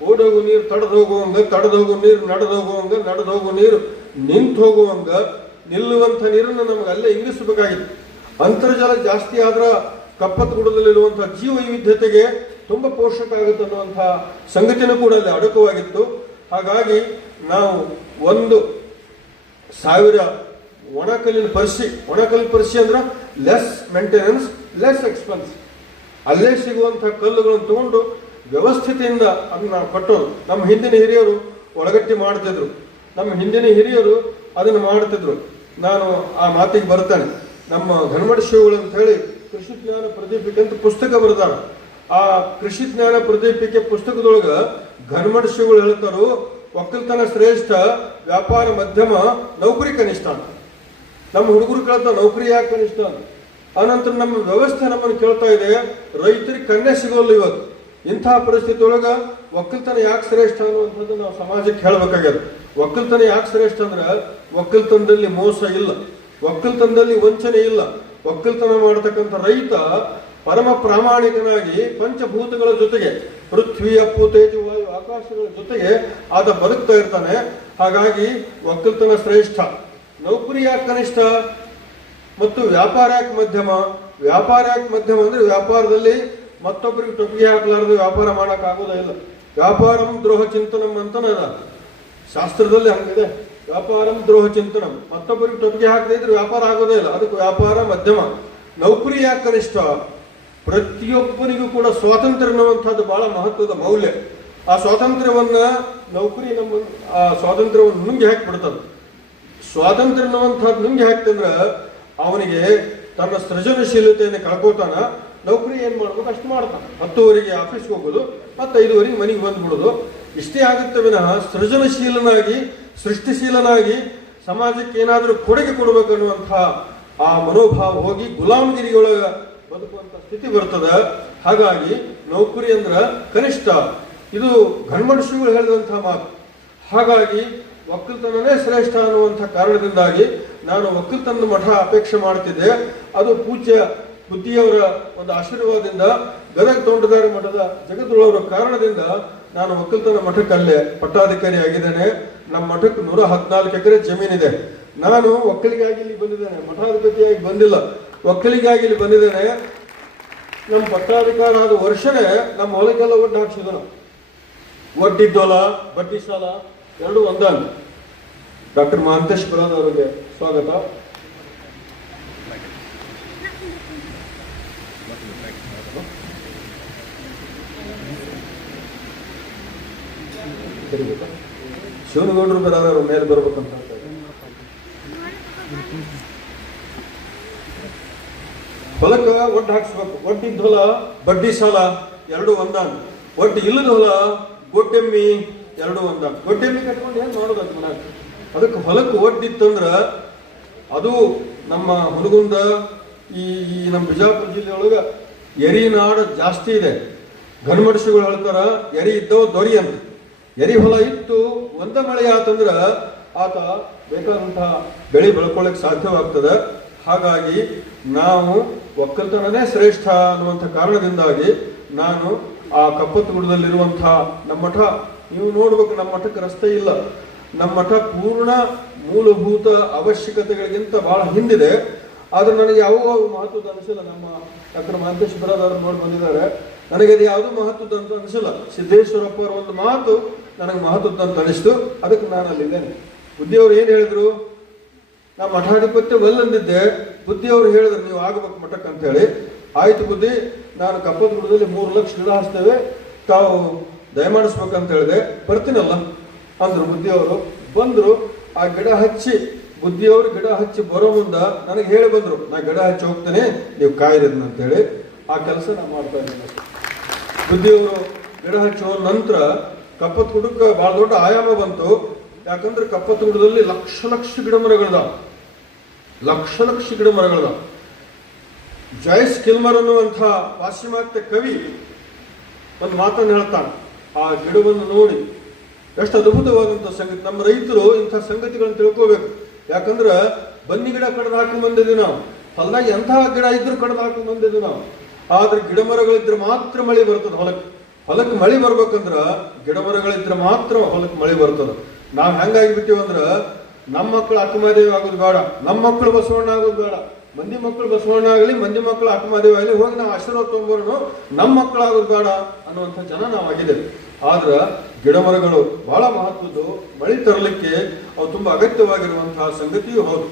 ಓಡೋಗು ನೀರು, ತಡೆದು ಹೋಗುವಂಗ ತಡೆದು ಹೋಗೋ ನೀರು, ನಡೆದು ಹೋಗುವಂಗ ನಡೆದು ಹೋಗೋ ನೀರು, ನಿಂತು ಹೋಗುವಂಗ ನಿಲ್ಲುವಂತ ನೀರನ್ನು ನಮ್ಗೆ ಅಲ್ಲೇ ಇಂಗಿಸಬೇಕಾಗಿತ್ತು ಅಂತರ್ಜಲ ಜಾಸ್ತಿ ಆದ್ರ ಕಪ್ಪತ್ತಗುಡದಲ್ಲಿರುವಂತಹ ಜೀವ ವೈವಿಧ್ಯತೆಗೆ ತುಂಬಾ ಪೋಷಕ ಆಗುತ್ತೆ ಅನ್ನುವಂತಹ ಸಂಗತಿನೂ ಕೂಡ ಅಲ್ಲಿ ಅಡಕವಾಗಿತ್ತು. ಹಾಗಾಗಿ ನಾವು ಒಂದು ಸಾವಿರ ಒಣಕಲ್ಲಿನ ಪರಿಸಿ ಒಣಕಲ್ಲಿನ ಪರಿಸಿ ಅಂದ್ರೆ ಲೆಸ್ ಮೇಂಟೆನೆನ್ಸ್ ಲೆಸ್ ಎಕ್ಸ್ಪೆನ್ಸ್ ಅಲ್ಲೇ ಸಿಗುವಂತಹ ಕಲ್ಲುಗಳನ್ನು ತಗೊಂಡು ವ್ಯವಸ್ಥಿತೆಯಿಂದ ಅದನ್ನ ನಾವು ಕಟ್ಟೋದು. ನಮ್ಮ ಹಿಂದಿನ ಹಿರಿಯರು ಒಳಗಟ್ಟಿ ಮಾಡ್ತಿದ್ರು. ನಮ್ಮ ಹಿಂದಿನ ಹಿರಿಯರು ಅದನ್ನು ಮಾಡ್ತಿದ್ರು. ನಾನು ಆ ಮಾತಿಗೆ ಬರ್ತೇನೆ. ನಮ್ಮ ಘನಮಠ ಶಿವಗಳು ಅಂತ ಹೇಳಿ ಕೃಷಿ ಜ್ಞಾನ ಪ್ರದೀಪಿಕೆ ಅಂತ ಪುಸ್ತಕ ಬರೆದಾರ. ಆ ಕೃಷಿ ಜ್ಞಾನ ಪ್ರದೀಪಿಕೆ ಪುಸ್ತಕದೊಳಗ ಘನಮಠ ಶಿವಗಳು ಹೇಳ್ತಾರು, ಒಕ್ಕಲ್ತನ ಶ್ರೇಷ್ಠ, ವ್ಯಾಪಾರ ಮಧ್ಯಮ, ನೌಕರಿ ಕನಿಷ್ಠ ಅಂತ. ನಮ್ಮ ಹುಡುಗರು ಕೇಳ್ತಾ ನೌಕರಿ ಯಾಕೆ ಕನಿಷ್ಠ? ಅಂತ ಆನಂತರ ನಮ್ಮ ವ್ಯವಸ್ಥೆ ನಮ್ಮನ್ನು ಕೇಳ್ತಾ ಇದೆ, ರೈತರಿಗೆ ಕನ್ಯಾ ಸಿಗೋಲ್ಲ ಇವತ್ತು. ಇಂತಹ ಪರಿಸ್ಥಿತಿ ಒಳಗ ಒಕ್ಕಲ್ತನ ಯಾಕೆ ಶ್ರೇಷ್ಠ ಅನ್ನುವಂಥದ್ದು ನಾವು ಸಮಾಜಕ್ಕೆ ಹೇಳಬೇಕಾಗ್ಯದ. ಒಕ್ಕಲ್ತನ ಯಾಕೆ ಶ್ರೇಷ್ಠ ಅಂದ್ರೆ ಒಕ್ಕಲ್ತನದಲ್ಲಿ ಮೋಸ ಇಲ್ಲ. ಒಕ್ಕಲ್ತನದಲ್ಲಿ ವಂಚನೆ ಇಲ್ಲ. ಒಕ್ಕಲ್ತನ ಮಾಡತಕ್ಕಂಥ ರೈತ ಪರಮ ಪ್ರಾಮಾಣಿಕನಾಗಿ ಪಂಚಭೂತಗಳ ಜೊತೆಗೆ, ಪೃಥ್ವಿ, ಅಪ್ಪು, ತೇಜು, ವಾಯು, ಆಕಾಶಗಳ ಜೊತೆಗೆ ಆತ ಬದುಕ್ತಾ ಇರ್ತಾನೆ. ಹಾಗಾಗಿ ಒಕ್ಕಲ್ತನ ಶ್ರೇಷ್ಠ. ನೌಕರಿ ಯಾಕೆ ಕನಿಷ್ಠ? ಮತ್ತು ವ್ಯಾಪಾರ ಯಾಕೆ ಮಧ್ಯಮ? ವ್ಯಾಪಾರ ಯಾಕೆ ಮಧ್ಯಮ ಅಂದ್ರೆ ವ್ಯಾಪಾರದಲ್ಲಿ ಮತ್ತೊಬ್ಬರಿಗೆ ಟೊಪ್ಪಿಗೆ ಹಾಕಲಾರದೆ ವ್ಯಾಪಾರ ಮಾಡೋಕ್ಕಾಗೋದೇ ಇಲ್ಲ. ವ್ಯಾಪಾರಂ ದ್ರೋಹ ಚಿಂತನಂ ಅಂತ ಶಾಸ್ತ್ರದಲ್ಲಿ ಹಂಗಿದೆ. ವ್ಯಾಪಾರಂ ದ್ರೋಹ ಚಿಂತನಂ. ಮತ್ತೊಬ್ಬರಿಗೆ ಟೊಪ್ಪಿಗೆ ಹಾಕದೇ ಇದ್ರೆ ವ್ಯಾಪಾರ ಆಗೋದೇ ಇಲ್ಲ. ಅದಕ್ಕೆ ವ್ಯಾಪಾರ ಮಧ್ಯಮ. ನೌಕರಿ ಯಾಕೆ ಕನಿಷ್ಠ? ಪ್ರತಿಯೊಬ್ಬನಿಗೂ ಕೂಡ ಸ್ವಾತಂತ್ರ್ಯ ಅನ್ನುವಂಥದ್ದು ಬಹಳ ಮಹತ್ವದ ಮೌಲ್ಯ. ಆ ಸ್ವಾತಂತ್ರ್ಯವನ್ನ ನೌಕರಿ ನಮ್ಮ ಆ ಸ್ವಾತಂತ್ರ್ಯವನ್ನು ನುಂಗಿ ಹಾಕಿಬಿಡ್ತದೆ ಸ್ವಾತಂತ್ರ್ಯ ಅನ್ನುವಂಥದ್ದು ನುಂಗಿ ಹಾಕ್ತಂದ್ರೆ ಅವನಿಗೆ ತನ್ನ ಸೃಜನಶೀಲತೆಯನ್ನು ಕಳ್ಕೋತಾನ. ನೌಕರಿ ಏನು ಮಾಡ್ಬೇಕು ಅಷ್ಟು ಮಾಡ್ತಾನೆ. ಹತ್ತುವರೆಗೆ ಆಫೀಸ್ಗೆ ಹೋಗೋದು ಮತ್ತು ಐದುವರೆಗೆ ಮನೆಗೆ ಬಂದ್ಬಿಡೋದು ಇಷ್ಟೇ ಆಗುತ್ತೆ ವಿನಃ ಸೃಜನಶೀಲನಾಗಿ, ಸೃಷ್ಟಿಶೀಲನಾಗಿ ಸಮಾಜಕ್ಕೆ ಏನಾದರೂ ಕೊಡುಗೆ ಕೊಡಬೇಕನ್ನುವಂತಹ ಆ ಮನೋಭಾವ ಹೋಗಿ ಗುಲಾಮಗಿರಿಯೊಳಗ ಬದುಕುವಂಥ ಸ್ಥಿತಿ ಬರ್ತದೆ. ಹಾಗಾಗಿ ನೌಕರಿ ಅಂದ್ರ ಕನಿಷ್ಠ ಇದು ಗಣಮನುಷ್ಯಗಳು ಹೇಳಿದಂಥ ಮಾತು. ಹಾಗಾಗಿ ಒಕ್ಕಲ್ತನನೇ ಶ್ರೇಷ್ಠ ಅನ್ನುವಂಥ ಕಾರಣದಿಂದಾಗಿ ನಾನು ಒಕ್ಕಲ್ತನದ ಮಠ ಅಪೇಕ್ಷೆ ಮಾಡ್ತಿದ್ದೆ. ಅದು ಪೂಜ್ಯ ಬುದ್ಧಿಯವರ ಒಂದು ಆಶೀರ್ವಾದದಿಂದ ಗದಗ ತೋಂಟದಾರ ಮಠದ ಜಗದೊಳವರ ಕಾರಣದಿಂದ ನಾನು ಒಕ್ಕಲ್ತನ ಮಠಕ್ಕಲ್ಲೇ ಪಟ್ಟಾಧಿಕಾರಿ ಆಗಿದ್ದೇನೆ. ನಮ್ಮ ಮಠಕ್ಕೆ ನೂರ ಹದಿನಾಲ್ಕು ಎಕರೆ ಜಮೀನಿದೆ. ನಾನು ಒಕ್ಕಲಿಗಾಗಿ ಇಲ್ಲಿ ಬಂದಿದ್ದೇನೆ. ಮಠಾಧಿಪತಿಯಾಗಿ ಬಂದಿಲ್ಲ. ಒಕ್ಕಲಿಗಾಗಿ ಇಲ್ಲಿ ಬಂದಿದ್ದೇನೆ. ನಮ್ಮ ಪಟ್ಟಾಧಿಕಾರ ಆದ ವರ್ಷನೇ ನಮ್ಮ ಹೊಲಕ್ಕೆಲ್ಲ ಒಡ್ಡು ಹಾಕ್ಸಿದ್ರು. ಒಡ್ಡಿದ್ದೋಲ ಬಡ್ಡಿ ಸಾಲ ಎರಡು ಒಂದಾನ ಡಾಕ್ಟರ್ ಮಹಾಂತೇಶ್ ಬರೋದವರಿಗೆ ಸ್ವಾಗತ. ಶಿವನಗೌಡರು ಬರೋರು ಮೇಲೆ ಬರ್ಬೇಕಂತ. ಹೊಲಕ್ಕ ಒಟ್ಟು ಹಾಕ್ಸ್ಬೇಕು. ಒಡ್ಡಿದ್ದ ಹೊಲ, ಬಡ್ಡಿ ಸಾಲ ಎರಡು ಒಂದಾನ. ಒಟ್ಟು ಇಲ್ಲದ ಹೊಲ ಗೊಟ್ಟೆಮ್ಮಿ ಎರಡು ಒಂದಾನ. ಗೊಟ್ಟೆಮ್ಮಿ ಕಟ್ಕೊಂಡು ಏನು ಮಾಡೋದು ಮನ್ಯಾಗ ಅದಕ್ಕೆ ಹೊಲಕ್ಕೆ ಒಡ್ಡಿತ್ತಂದ್ರೆ ಅದು ನಮ್ಮ ಹುನಗುಂದ ಈ ಈ ನಮ್ಮ ಬಿಜಾಪುರ ಜಿಲ್ಲೆಯೊಳಗೆ ಎರಿ ನಾಡು ಜಾಸ್ತಿ ಇದೆ. ಘನಮಡಿಸಿಗಳು ಹೇಳ್ತಾರ, ಎರಿ ಇದ್ದವ ದೊರಿ ಅಂತ. ಎರಿ ಹೊಲ ಇತ್ತು, ಒಂದ ಮಳೆ ಆತಂದ್ರ ಆತ ಬೇಕಾದಂತಹ ಬೆಳೆ ಬೆಳ್ಕೊಳ್ಳಿಕ್ ಸಾಧ್ಯವಾಗ್ತದೆ. ಹಾಗಾಗಿ ನಾವು ಒಕ್ಕಲ್ತನನೇ ಶ್ರೇಷ್ಠ ಅನ್ನುವಂಥ ಕಾರಣದಿಂದಾಗಿ ನಾನು ಆ ಕಪ್ಪತ್ತಗುಡದಲ್ಲಿರುವಂತಹ ನಮ್ಮ ಮಠ ನೀವು ನೋಡ್ಬೇಕು ನಮ್ಮ ಮಠಕ್ಕೆ ರಸ್ತೆ ಇಲ್ಲ. ನಮ್ಮ ಮಠ ಪೂರ್ಣ ಮೂಲಭೂತ ಅವಶ್ಯಕತೆಗಳಿಗಿಂತ ಬಹಳ ಹಿಂದಿದೆ. ಆದ್ರೆ ನನಗೆ ಯಾವ ಮಹತ್ವದ ಅನಿಸಿಲ್ಲ. ನಮ್ಮ ಡಾಕ್ಟರ್ ಮಹಂತೇಶ್ ಬರೋದವ್ರು ನೋಡಿ ಬಂದಿದ್ದಾರೆ. ನನಗೆ ಅದು ಯಾವುದು ಮಹತ್ವದ ಅಂತ ಅನಿಸಿಲ್ಲ. ಸಿದ್ದೇಶ್ವರಪ್ಪ ಅವರ ಒಂದು ಮಾತು ನನಗೆ ಮಹತ್ವದ ತಣಿಸ್ತು ಅದಕ್ಕೆ ನಾನು ಅಲ್ಲಿದ್ದೇನೆ. ಬುದ್ಧಿಯವರು ಏನು ಹೇಳಿದ್ರು? ನಾ ಮಠಾಧಿಪತ್ಯ ಒಲ್ಲಂದಿದ್ದೆ. ಬುದ್ಧಿಯವರು ಹೇಳಿದ್ರು ನೀವು ಆಗಬೇಕು ಮಠಕ್ಕೆ ಅಂತ ಹೇಳಿ ಆಯ್ತು ಬುದ್ಧಿ, ನಾನು ಕಪ್ಪದ ಗುಡದಲ್ಲಿ ಮೂರು ಲಕ್ಷ ಗಿಡ ಹಚ್ತೇವೆ. ತಾವು ದಯಮಾಡಿಸ್ಬೇಕಂತ ಹೇಳಿದೆ. ಬರ್ತೀನಲ್ಲ? ಅಂದರು ಬುದ್ಧಿಯವರು. ಬಂದ್ರು, ಆ ಗಿಡ ಹಚ್ಚಿ, ಬುದ್ಧಿಯವರು ಗಿಡ ಹಚ್ಚಿ ಬರೋ ಮುಂದೆ ನನಗೆ ಹೇಳಿ ಬಂದ್ರು, ನಾ ಗಿಡ ಹಚ್ಚಿ ಹೋಗ್ತೇನೆ, ನೀವು ಅಂತ ಹೇಳಿ ಆ ಕೆಲಸ ನಾ ಮಾಡ್ತಾ ಇದ್ದೀನಿ. ಬುದ್ಧಿಯವರು ಗಿಡ ಹಚ್ಚುವ ನಂತರ ಕಪ್ಪತ್ ಗುಡಕ್ಕೆ ಬಹಳ ದೊಡ್ಡ ಆಯಾಮ ಬಂತು. ಯಾಕಂದ್ರೆ ಕಪ್ಪತ್ ಗುಡದಲ್ಲಿ ಲಕ್ಷ ಲಕ್ಷ ಗಿಡ ಮರಗಳಿದಾವ ಲಕ್ಷ ಲಕ್ಷ ಗಿಡ ಮರಗಳಿದಾವ ಜಯಸ್ ಕಿಲ್ಮರ್ ಅನ್ನುವಂಥ ಪಾಶ್ಚಿಮಾತ್ಯ ಕವಿ ಒಂದು ಮಾತನ್ನು ಹೇಳ್ತಾನೆ. ಆ ಗಿಡವನ್ನು ನೋಡಿ. ಎಷ್ಟು ಅದ್ಭುತವಾದಂಥ ಸಂಗತಿ. ನಮ್ಮ ರೈತರು ಇಂಥ ಸಂಗತಿಗಳನ್ನು ತಿಳ್ಕೋಬೇಕು. ಯಾಕಂದ್ರೆ ಬನ್ನಿ ಗಿಡ ಕಡ್ದು ಹಾಕಿ ಬಂದಿದ್ದೀವಿ ನಾವು. ಹೊಲದಾಗ ಎಂಥ ಗಿಡ ಇದ್ರೂ ಕಡ್ದು ಹಾಕಿ ಬಂದಿದ್ದೀವಿ ನಾವು. ಆದ್ರೆ ಗಿಡ ಮರಗಳಿದ್ರೆ ಮಾತ್ರ ಮಳೆ ಬರ್ತದೆ ಹೊಲಕ್ಕೆ. ಹೊಲಕ್ಕೆ ಮಳೆ ಬರ್ಬೇಕಂದ್ರ ಗಿಡ ಮರಗಳಿದ್ರೆ ಮಾತ್ರ ಹೊಲಕ್ಕೆ ಮಳೆ ಬರ್ತದ. ನಾವು ಹೆಂಗಾಗಿಬಿಟ್ಟಿವಿ ಅಂದ್ರ ನಮ್ಮ ಮಕ್ಕಳು ಅಕ್ಕಮಾದೇವಿ ಆಗೋದು ಬೇಡ, ನಮ್ಮ ಮಕ್ಕಳು ಬಸವಣ್ಣ ಆಗೋದು ಬೇಡ. ಮಂದಿ ಮಕ್ಕಳು ಬಸವಣ್ಣ ಆಗಲಿ, ಮಂದಿ ಮಕ್ಕಳು ಅಕ್ಕಮಾದೇವಿ ಆಗಲಿ ಹೋಗಿ ನಾವು ಆಶೀರ್ವಾದ ತೊಗೊಂಬರೋನು ನಮ್ಮ ಮಕ್ಕಳಾಗೋದು ಬೇಡ ಅನ್ನುವಂಥ ಜನ ನಾವು ಆಗಿದ್ದೇವೆ. ಆದ್ರ ಗಿಡ ಮರಗಳು ಬಹಳ ಮಹತ್ವದ್ದು, ಮಳೆ ತರಲಿಕ್ಕೆ ಅವು ತುಂಬಾ ಅಗತ್ಯವಾಗಿರುವಂತಹ ಸಂಗತಿಯೂ ಹೌದು.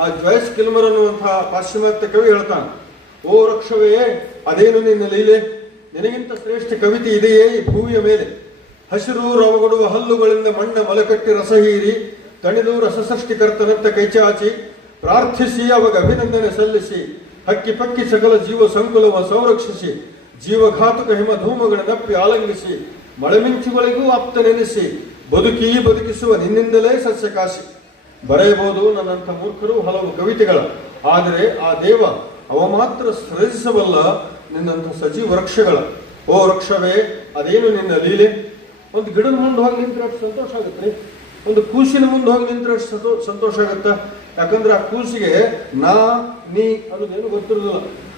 ಆ ಜಾಯ್ಸ್ ಕಿಲ್ಮರ್ ಅನ್ನುವಂತಹ ಪಾಶ್ಚಿಮಾತ್ಯ ಕವಿ ಹೇಳ್ತಾನೆ, ಓ ರಕ್ಷವೇ ಅದೇನು ನಿನ್ನ ಲೀಲೆ? ನಿನಗಿಂತ ಶ್ರೇಷ್ಠ ಕವಿತೆ ಇದೆಯೇ? ಈ ಭೂಮಿಯ ಮೇಲೆ ಹಸಿರು ರವಗೊಡುವ ಹಲ್ಲುಗಳಿಂದ ಮಣ್ಣ ಮಲಕಟ್ಟಿ ರಸ ಹೀರಿ ತಣಿದು ರಸಸೃಷ್ಟಿಕರ್ತನತ್ತ ಕೈಚಾಚಿ ಪ್ರಾರ್ಥಿಸಿ, ಅವಾಗ ಅಭಿನಂದನೆ ಸಲ್ಲಿಸಿ, ಹಕ್ಕಿ ಪಕ್ಕಿ ಸಕಲ ಜೀವ ಸಂಕುಲವ ಸಂರಕ್ಷಿಸಿ, ಜೀವಘಾತುಕ ಹಿಮ ಧೂಮಗಳನ್ನಪ್ಪಿ ಆಲಂಗಿಸಿ, ಮಳೆಮಿಂಚುಗಳಿಗೂ ಆಪ್ತ ನೆನೆಸಿ, ಬದುಕಿ ಬದುಕಿಸುವ ನಿನ್ನಿಂದಲೇ ಸಸ್ಯಕಾಶಿ ಬರೆಯಬಹುದು ನನ್ನಂಥ ಮೂರ್ಖರು ಹಲವು ಕವಿತೆಗಳ, ಆದರೆ ಆ ದೇವ ಅವ ಮಾತ್ರ ಸೃಜಿಸಬಲ್ಲ ನಿನ್ನಂಥ ಸಜೀವ ವೃಕ್ಷಗಳ, ಓ ವೃಕ್ಷವೇ, ಅದೇನು ನಿನ್ನ ಲೀಲೆ? ಒಂದು ಗಿಡದ ಮುಂದೆ ಹೋಗಿ ನಿಂತ್ರೆ ಸಂತೋಷ ಆಗುತ್ತೆ? ಒಂದು ಕೂಸಿನ ಮುಂದೆ ಹೋಗಿ ಸಂತೋ- ಸಂತೋಷ ಆಗುತ್ತಾ? ಯಾಕಂದ್ರೆ ಆ ಕೂಸಿಗೆ ನಾ, ನೀ ಅನ್ನೋದೇನು ಗೊತ್ತಿರೋದಿಲ್ಲ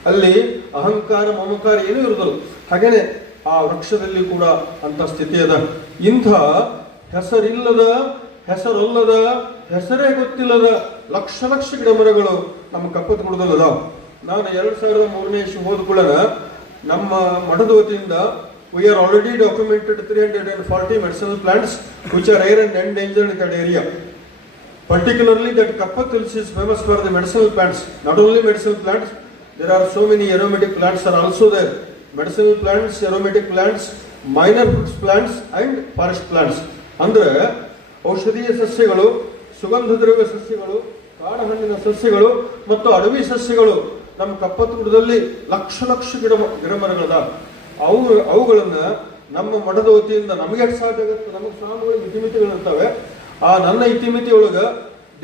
ಅಲ್ಲಿ ಅಹಂಕಾರ, ಮಮಕಾರ ಏನು ಇರೋದಿಲ್ಲ ಹಾಗೇನೆ ಆ ವೃಕ್ಷದಲ್ಲಿ ಕೂಡ ಅಂತ ಸ್ಥಿತಿ ಅದ. ಇಂಥ ಹೆಸರಿಲ್ಲದ, ಹೆಸರಲ್ಲದ, ಹೆಸರೇ ಗೊತ್ತಿಲ್ಲದ ಲಕ್ಷ ಲಕ್ಷ ಗಿಡ ಮರಗಳು ನಮ್ಮ ಕಪ್ಪತ್ ಗುಡದಲ್ಲಿ ನಾನು ಎರಡ್ ಸಾವಿರದ ಮೂರನೇ ಇಶ್ಯೂ ಹೋದ ಕೂಡ ನಮ್ಮ ಮಠದ ವತಿಯಿಂದ we are already documented three hundred and forty medicinal plants which are air and and danger in area particularly that ಕಪ್ಪ ತುಲಸಿ is famous for the medicinal plants not only medicinal plants there are so many aromatic plants are also there medicinal plants aromatic plants minor fruits plants and forest plants ಅಂದ್ರೆ ಔಷಧೀಯ ಸಸ್ಯಗಳು, ಸುಗಂಧ ದ್ರವ್ಯ ಸಸ್ಯಗಳು ಕಾಡ ಹಣ್ಣಿನ ಸಸ್ಯಗಳು ಮತ್ತು ಅಡವಿ ಸಸ್ಯಗಳು ನಮ್ಮ ಕಪ್ಪತ್ತುಗುಡದಲ್ಲಿ ಲಕ್ಷ ಲಕ್ಷ ಗಿಡ, ಗಿಡಮರಗಳದ. ಅವು, ಅವುಗಳನ್ನ ನಮ್ಮ ಮಠದ ವತಿಯಿಂದ ನಮಗೆ ಎಷ್ಟು ಸಾಧ್ಯ ಆಗುತ್ತೆ? ನಮಗೆ ಸ್ವಾಮಿಗಳಿಗೆ ಇತಿಮಿತಿಗಳಿರ್ತವೆ ಆ ನನ್ನ ಇತಿಮಿತಿ ಒಳಗ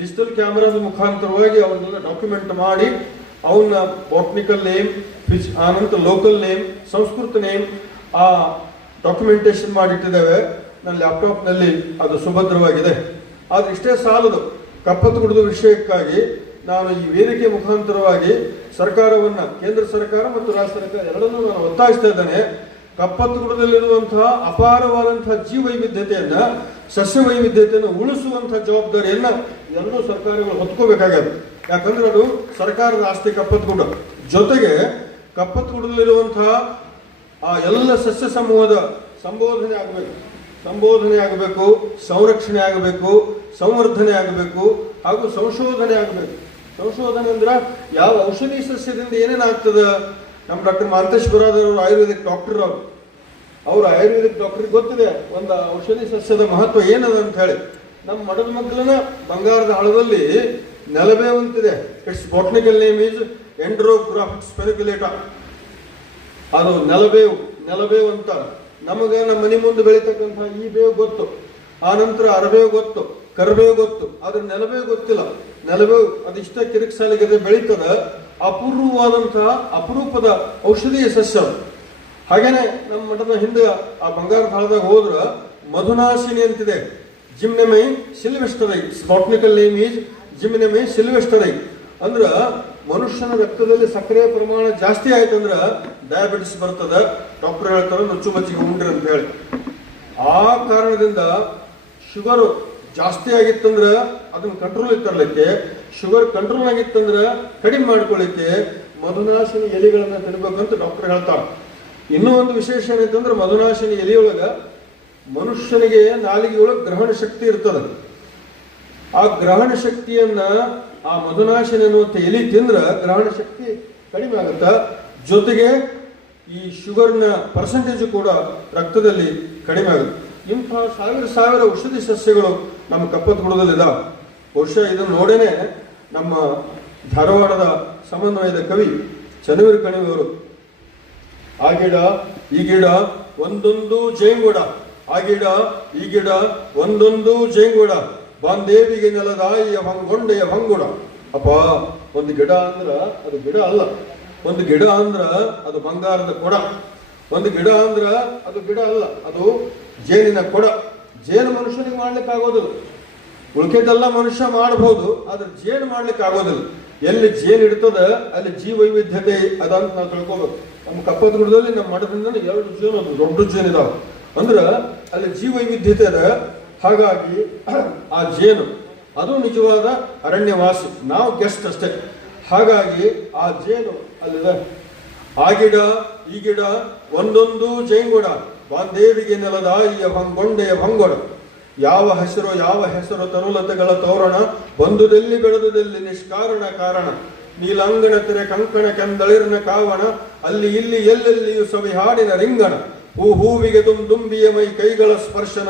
ಡಿಜಿಟಲ್ ಕ್ಯಾಮರಾದ ಮುಖಾಂತರವಾಗಿ ಅವನ್ನೆಲ್ಲ ಡಾಕ್ಯುಮೆಂಟ್ ಮಾಡಿ ಅವನ್ನ ಬಾಟ್ನಿಕಲ್ ನೇಮ್ ಫಿಜ್ ಆನಂತರ ಲೋಕಲ್ ನೇಮ್ ಸಂಸ್ಕೃತ ನೇಮ್ ಆ ಡಾಕ್ಯುಮೆಂಟೇಶನ್ ಮಾಡಿಟ್ಟಿದ್ದೇವೆ. ನನ್ನ ಲ್ಯಾಪ್ಟಾಪ್ನಲ್ಲಿ ಅದು ಸುಭದ್ರವಾಗಿದೆ. ಆದರೆ ಇಷ್ಟೇ ಸಾಲದು. ಕಪ್ಪತ್ತುಗುಡದ ವಿಷಯಕ್ಕಾಗಿ ನಾನು ಈ ವೇದಿಕೆ ಮುಖಾಂತರವಾಗಿ ಸರ್ಕಾರವನ್ನ, ಕೇಂದ್ರ ಸರ್ಕಾರ ಮತ್ತು ರಾಜ್ಯ ಸರ್ಕಾರ ಎರಡನ್ನೂ ನಾನು ಒತ್ತಾಯಿಸ್ತಾ ಇದ್ದೇನೆ. ಕಪ್ಪತ್ತುಗುಡದಲ್ಲಿರುವಂತಹ ಅಪಾರವಾದಂತಹ ಜೀವ ವೈವಿಧ್ಯತೆಯನ್ನ ಸಸ್ಯ ವೈವಿಧ್ಯತೆಯನ್ನು ಉಳಿಸುವಂತಹ ಜವಾಬ್ದಾರಿಯನ್ನು ಎರಡೂ ಸರ್ಕಾರಗಳು ಹೊತ್ಕೋಬೇಕಾಗತ್ತೆ ಯಾಕಂದ್ರೆ ಅದು ಸರ್ಕಾರದ ಆಸ್ತಿ ಕಪ್ಪತ್ತುಗುಡ ಜೊತೆಗೆ ಕಪ್ಪತ್ತುಗುಡದಲ್ಲಿರುವಂತಹ ಆ ಎಲ್ಲ ಸಸ್ಯ ಸಮೂಹದ ಸಂಬೋಧನೆ ಆಗಬೇಕು. ಸಂಬೋಧನೆ ಆಗಬೇಕು, ಸಂರಕ್ಷಣೆ ಆಗಬೇಕು, ಸಂವರ್ಧನೆ ಆಗಬೇಕು ಹಾಗೂ ಸಂಶೋಧನೆ ಆಗಬೇಕು. ಸಂಶೋಧನೆ ಅಂದ್ರೆ ಯಾವ ಔಷಧಿ ಸಸ್ಯದಿಂದ ಏನೇನಾಗ್ತದ ನಮ್ಮ ಡಾಕ್ಟರ್ ಮಾಂತೇಶ್ ಗುರಾದವರು ಆಯುರ್ವೇದಿಕ್ ಡಾಕ್ಟರ್ ಅವರು. ಅವ್ರು ಆಯುರ್ವೇದಿಕ್ ಡಾಕ್ಟರ್ ಗೊತ್ತಿದೆ, ಒಂದು ಔಷಧಿ ಸಸ್ಯದ ಮಹತ್ವ ಏನದ ಅಂತ ಹೇಳಿ. ನಮ್ಮ ಮಡದ ಮಕ್ಕಳನ್ನ ಬಂಗಾರದ ಹಳದಲ್ಲಿ ನೆಲಬೇವಂತಿದೆ it's botanical name is andrographis ಸ್ಪೆರಿಕ್ಯುಲೇಟರ್ ಅದು ನೆಲಬೇವು ನೆಲಬೇವು ಅಂತ. ನಮಗೆ ನಮ್ಮ ಮನೆ ಮುಂದೆ ಬೆಳೀತಕ್ಕಂಥ ಈ ಬೇವು ಗೊತ್ತು. ಆ ನಂತರ ಅರಬೇವು ಗೊತ್ತು, ಕರ್ಬೇವು ಗೊತ್ತು. ಆದ್ರೆ ನೆಲಬೇವು ಗೊತ್ತಿಲ್ಲ. ನೆಲಬೇವು ಅದಿಷ್ಟ ಕಿರಿಕ್ ಸಾಲಿಗೆ ಬೆಳೀತದ ಅಪೂರ್ವವಾದಂತಹ ಅಪರೂಪದ ಔಷಧೀಯ ಸಸ್ಯ. ಹಾಗೇನೆ ನಮ್ಮ ಮಠದ ಹಿಂದೆ ಆ ಬಂಗಾರ ಕಾಲದಾಗ ಹೋದ್ರ ಮಧುನಾಶಿನಿ ಅಂತಿದೆ. Gymnema sylvestre. Botanical name is gymnema sylvestre. ಅಂದ್ರ ಮನುಷ್ಯನ ರಕ್ತದಲ್ಲಿ ಸಕ್ಕರೆ ಪ್ರಮಾಣ ಜಾಸ್ತಿ ಆಯ್ತು ಆಯ್ತಂದ್ರ ಡಯಾಬಿಟಿಸ್ ಬರ್ತದ. ಡಾಕ್ಟರ್ ಹೇಳ್ತಾರೆ ನುಚ್ಚು ಮಚ್ಚಿಗೆ ಉಂಡ್ರಿ ಅಂತ ಹೇಳಿ. ಆ ಕಾರಣದಿಂದ ಶುಗರು ಜಾಸ್ತಿ ಆಗಿತ್ತಂದ್ರ ಅದನ್ನ ಕಂಟ್ರೋಲ್ ತರಲಿಕ್ಕೆ ಶುಗರ್ ಕಂಟ್ರೋಲ್ ಆಗಿತ್ತಂದ್ರ ಕಡಿಮೆ ಮಾಡ್ಕೊಳ್ಳಿಕ್ಕೆ ಮಧುನಾಶಿನಿ ಎಲೆಗಳನ್ನ ತಿನ್ಬೇಕಂತ ಡಾಕ್ಟರ್ ಹೇಳ್ತಾರೆ. ಇನ್ನೂ ಒಂದು ವಿಶೇಷ ಏನೈತಂದ್ರೆ ಮಧುನಾಶಿನಿ ಎಲೆಯೊಳಗ ಮನುಷ್ಯನಿಗೆ ನಾಲಿಗೆಯೊಳಗೆ ಗ್ರಹಣ ಶಕ್ತಿ ಇರ್ತದ. ಆ ಗ್ರಹಣ ಶಕ್ತಿಯನ್ನ ಆ ಮಧುನಾಶಿನಿ ಅನ್ನುವಂಥ ಎಲಿ ತಿಂದ್ರ ಗ್ರಹಣ ಶಕ್ತಿ ಕಡಿಮೆ ಆಗುತ್ತ. ಜೊತೆಗೆ ಈ ಶುಗರ್ನ ಪರ್ಸೆಂಟೇಜ್ ಕೂಡ ರಕ್ತದಲ್ಲಿ ಕಡಿಮೆ ಆಗುತ್ತೆ. ಇಂಥ ಸಾವಿರ ಸಾವಿರ ಔಷಧಿ ಸಸ್ಯಗಳು ನಮ್ಮ ಕಪ್ಪತ್ ಗುಡದಲ್ಲಿ ಇದಾವೆ. ಬಹುಶಃ ಇದನ್ನು ನೋಡೇನೆ ನಮ್ಮ ಧಾರವಾಡದ ಸಮನ್ವಯದ ಕವಿ ಚನ್ನವೀರ ಕಣಿವೆಯವರು ಆ ಗಿಡ, ಈ ಗಿಡ ಒಂದೊಂದು ಜೇಂಗುಡ. ಆ ಗಿಡ, ಈ ಗಿಡ ಒಂದೊಂದು ಜೇಂಗುಡ. ಬಾಂದೇವಿಗೆ ನೆಲದಾಯಿಯ ಹೊಂಗೊಂಡೆಯ ಭಂಗುಡ ಅಪ್ಪ, ಒಂದು ಗಿಡ ಅಂದ್ರ ಅದು ಗಿಡ ಅಲ್ಲ. ಒಂದು ಗಿಡ ಅಂದ್ರ ಅದು ಬಂಗಾರದ ಕೊಡ. ಒಂದು ಗಿಡ ಅಂದ್ರ ಅದು ಗಿಡ ಅಲ್ಲ. ಅದು ಜೇನಿನ ಕೊಡ. ಜೇನು ಮನುಷ್ಯನಿಗೆ ಮಾಡ್ಲಿಕ್ಕೆ ಆಗೋದಿಲ್ಲ ಉಳ್ಕೆದೆಲ್ಲ ಮನುಷ್ಯ ಮಾಡಬಹುದು ಆದ್ರೆ ಜೇನು ಮಾಡ್ಲಿಕ್ಕೆ ಆಗೋದಿಲ್ಲ ಎಲ್ಲಿ ಜೇನು ಇಡ್ತದ, ಅಲ್ಲಿ ಜೀವ ವೈವಿಧ್ಯತೆ ಅದ ಅಂತ ನಾವು ತಿಳ್ಕೊಬೇಕು. ನಮ್ಮ ಕಪ್ಪದ ಗುಡದಲ್ಲಿ ನಮ್ಮ ಮಠದಿಂದ ಎರಡು ಜೇನು ಅದು ದೊಡ್ಡ ಜೇನು ಇದಾವೆ. ಅಂದ್ರೆ ಅಲ್ಲಿ ಜೀವ ವೈವಿಧ್ಯತೆ ಅದ. ಹಾಗಾಗಿ ಆ ಜೇನು, ಅದು ನಿಜವಾದ ಅರಣ್ಯವಾಸಿ, ನಾವು ಗೆಸ್ಟ್ ಅಷ್ಟೇ. ಹಾಗಾಗಿ ಆ ಜೇನು ಅಲ್ಲಿದೆ. ಆ ಗಿಡ, ಈ ಗಿಡ, ಒಂದೊಂದು ಜೇಂಗುಡ ಬಾಂದೇವಿಗೆ ನೆಲದಾಯಿಯ ಭಂಗೊಂಡೆಯ ಭಂಗೊಡ ಯಾವ ಹೆಸರು ಯಾವ ಹೆಸರು ತರುಲತೆಗಳ ತೋರಣ? ಬಂದುದೆಲ್ಲಿ ಬೆಳೆದುದೆಲ್ಲಿ ನಿಷ್ಕಾರಣ ಕಾರಣ? ನೀಲಾಂಗಣ ತೆರೆ ಕಂಕಣ ಕೆಂದಳಿರ್ನ ಕಾವಣ? ಅಲ್ಲಿ ಇಲ್ಲಿ ಎಲ್ಲೆಲ್ಲಿಯೂ ಸವಿಹಾಡಿನ ರಿಂಗಣ? ಹೂ ಹೂವಿಗೆ ತುಂಬಿಯ ಮೈ ಕೈಗಳ ಸ್ಪರ್ಶನ?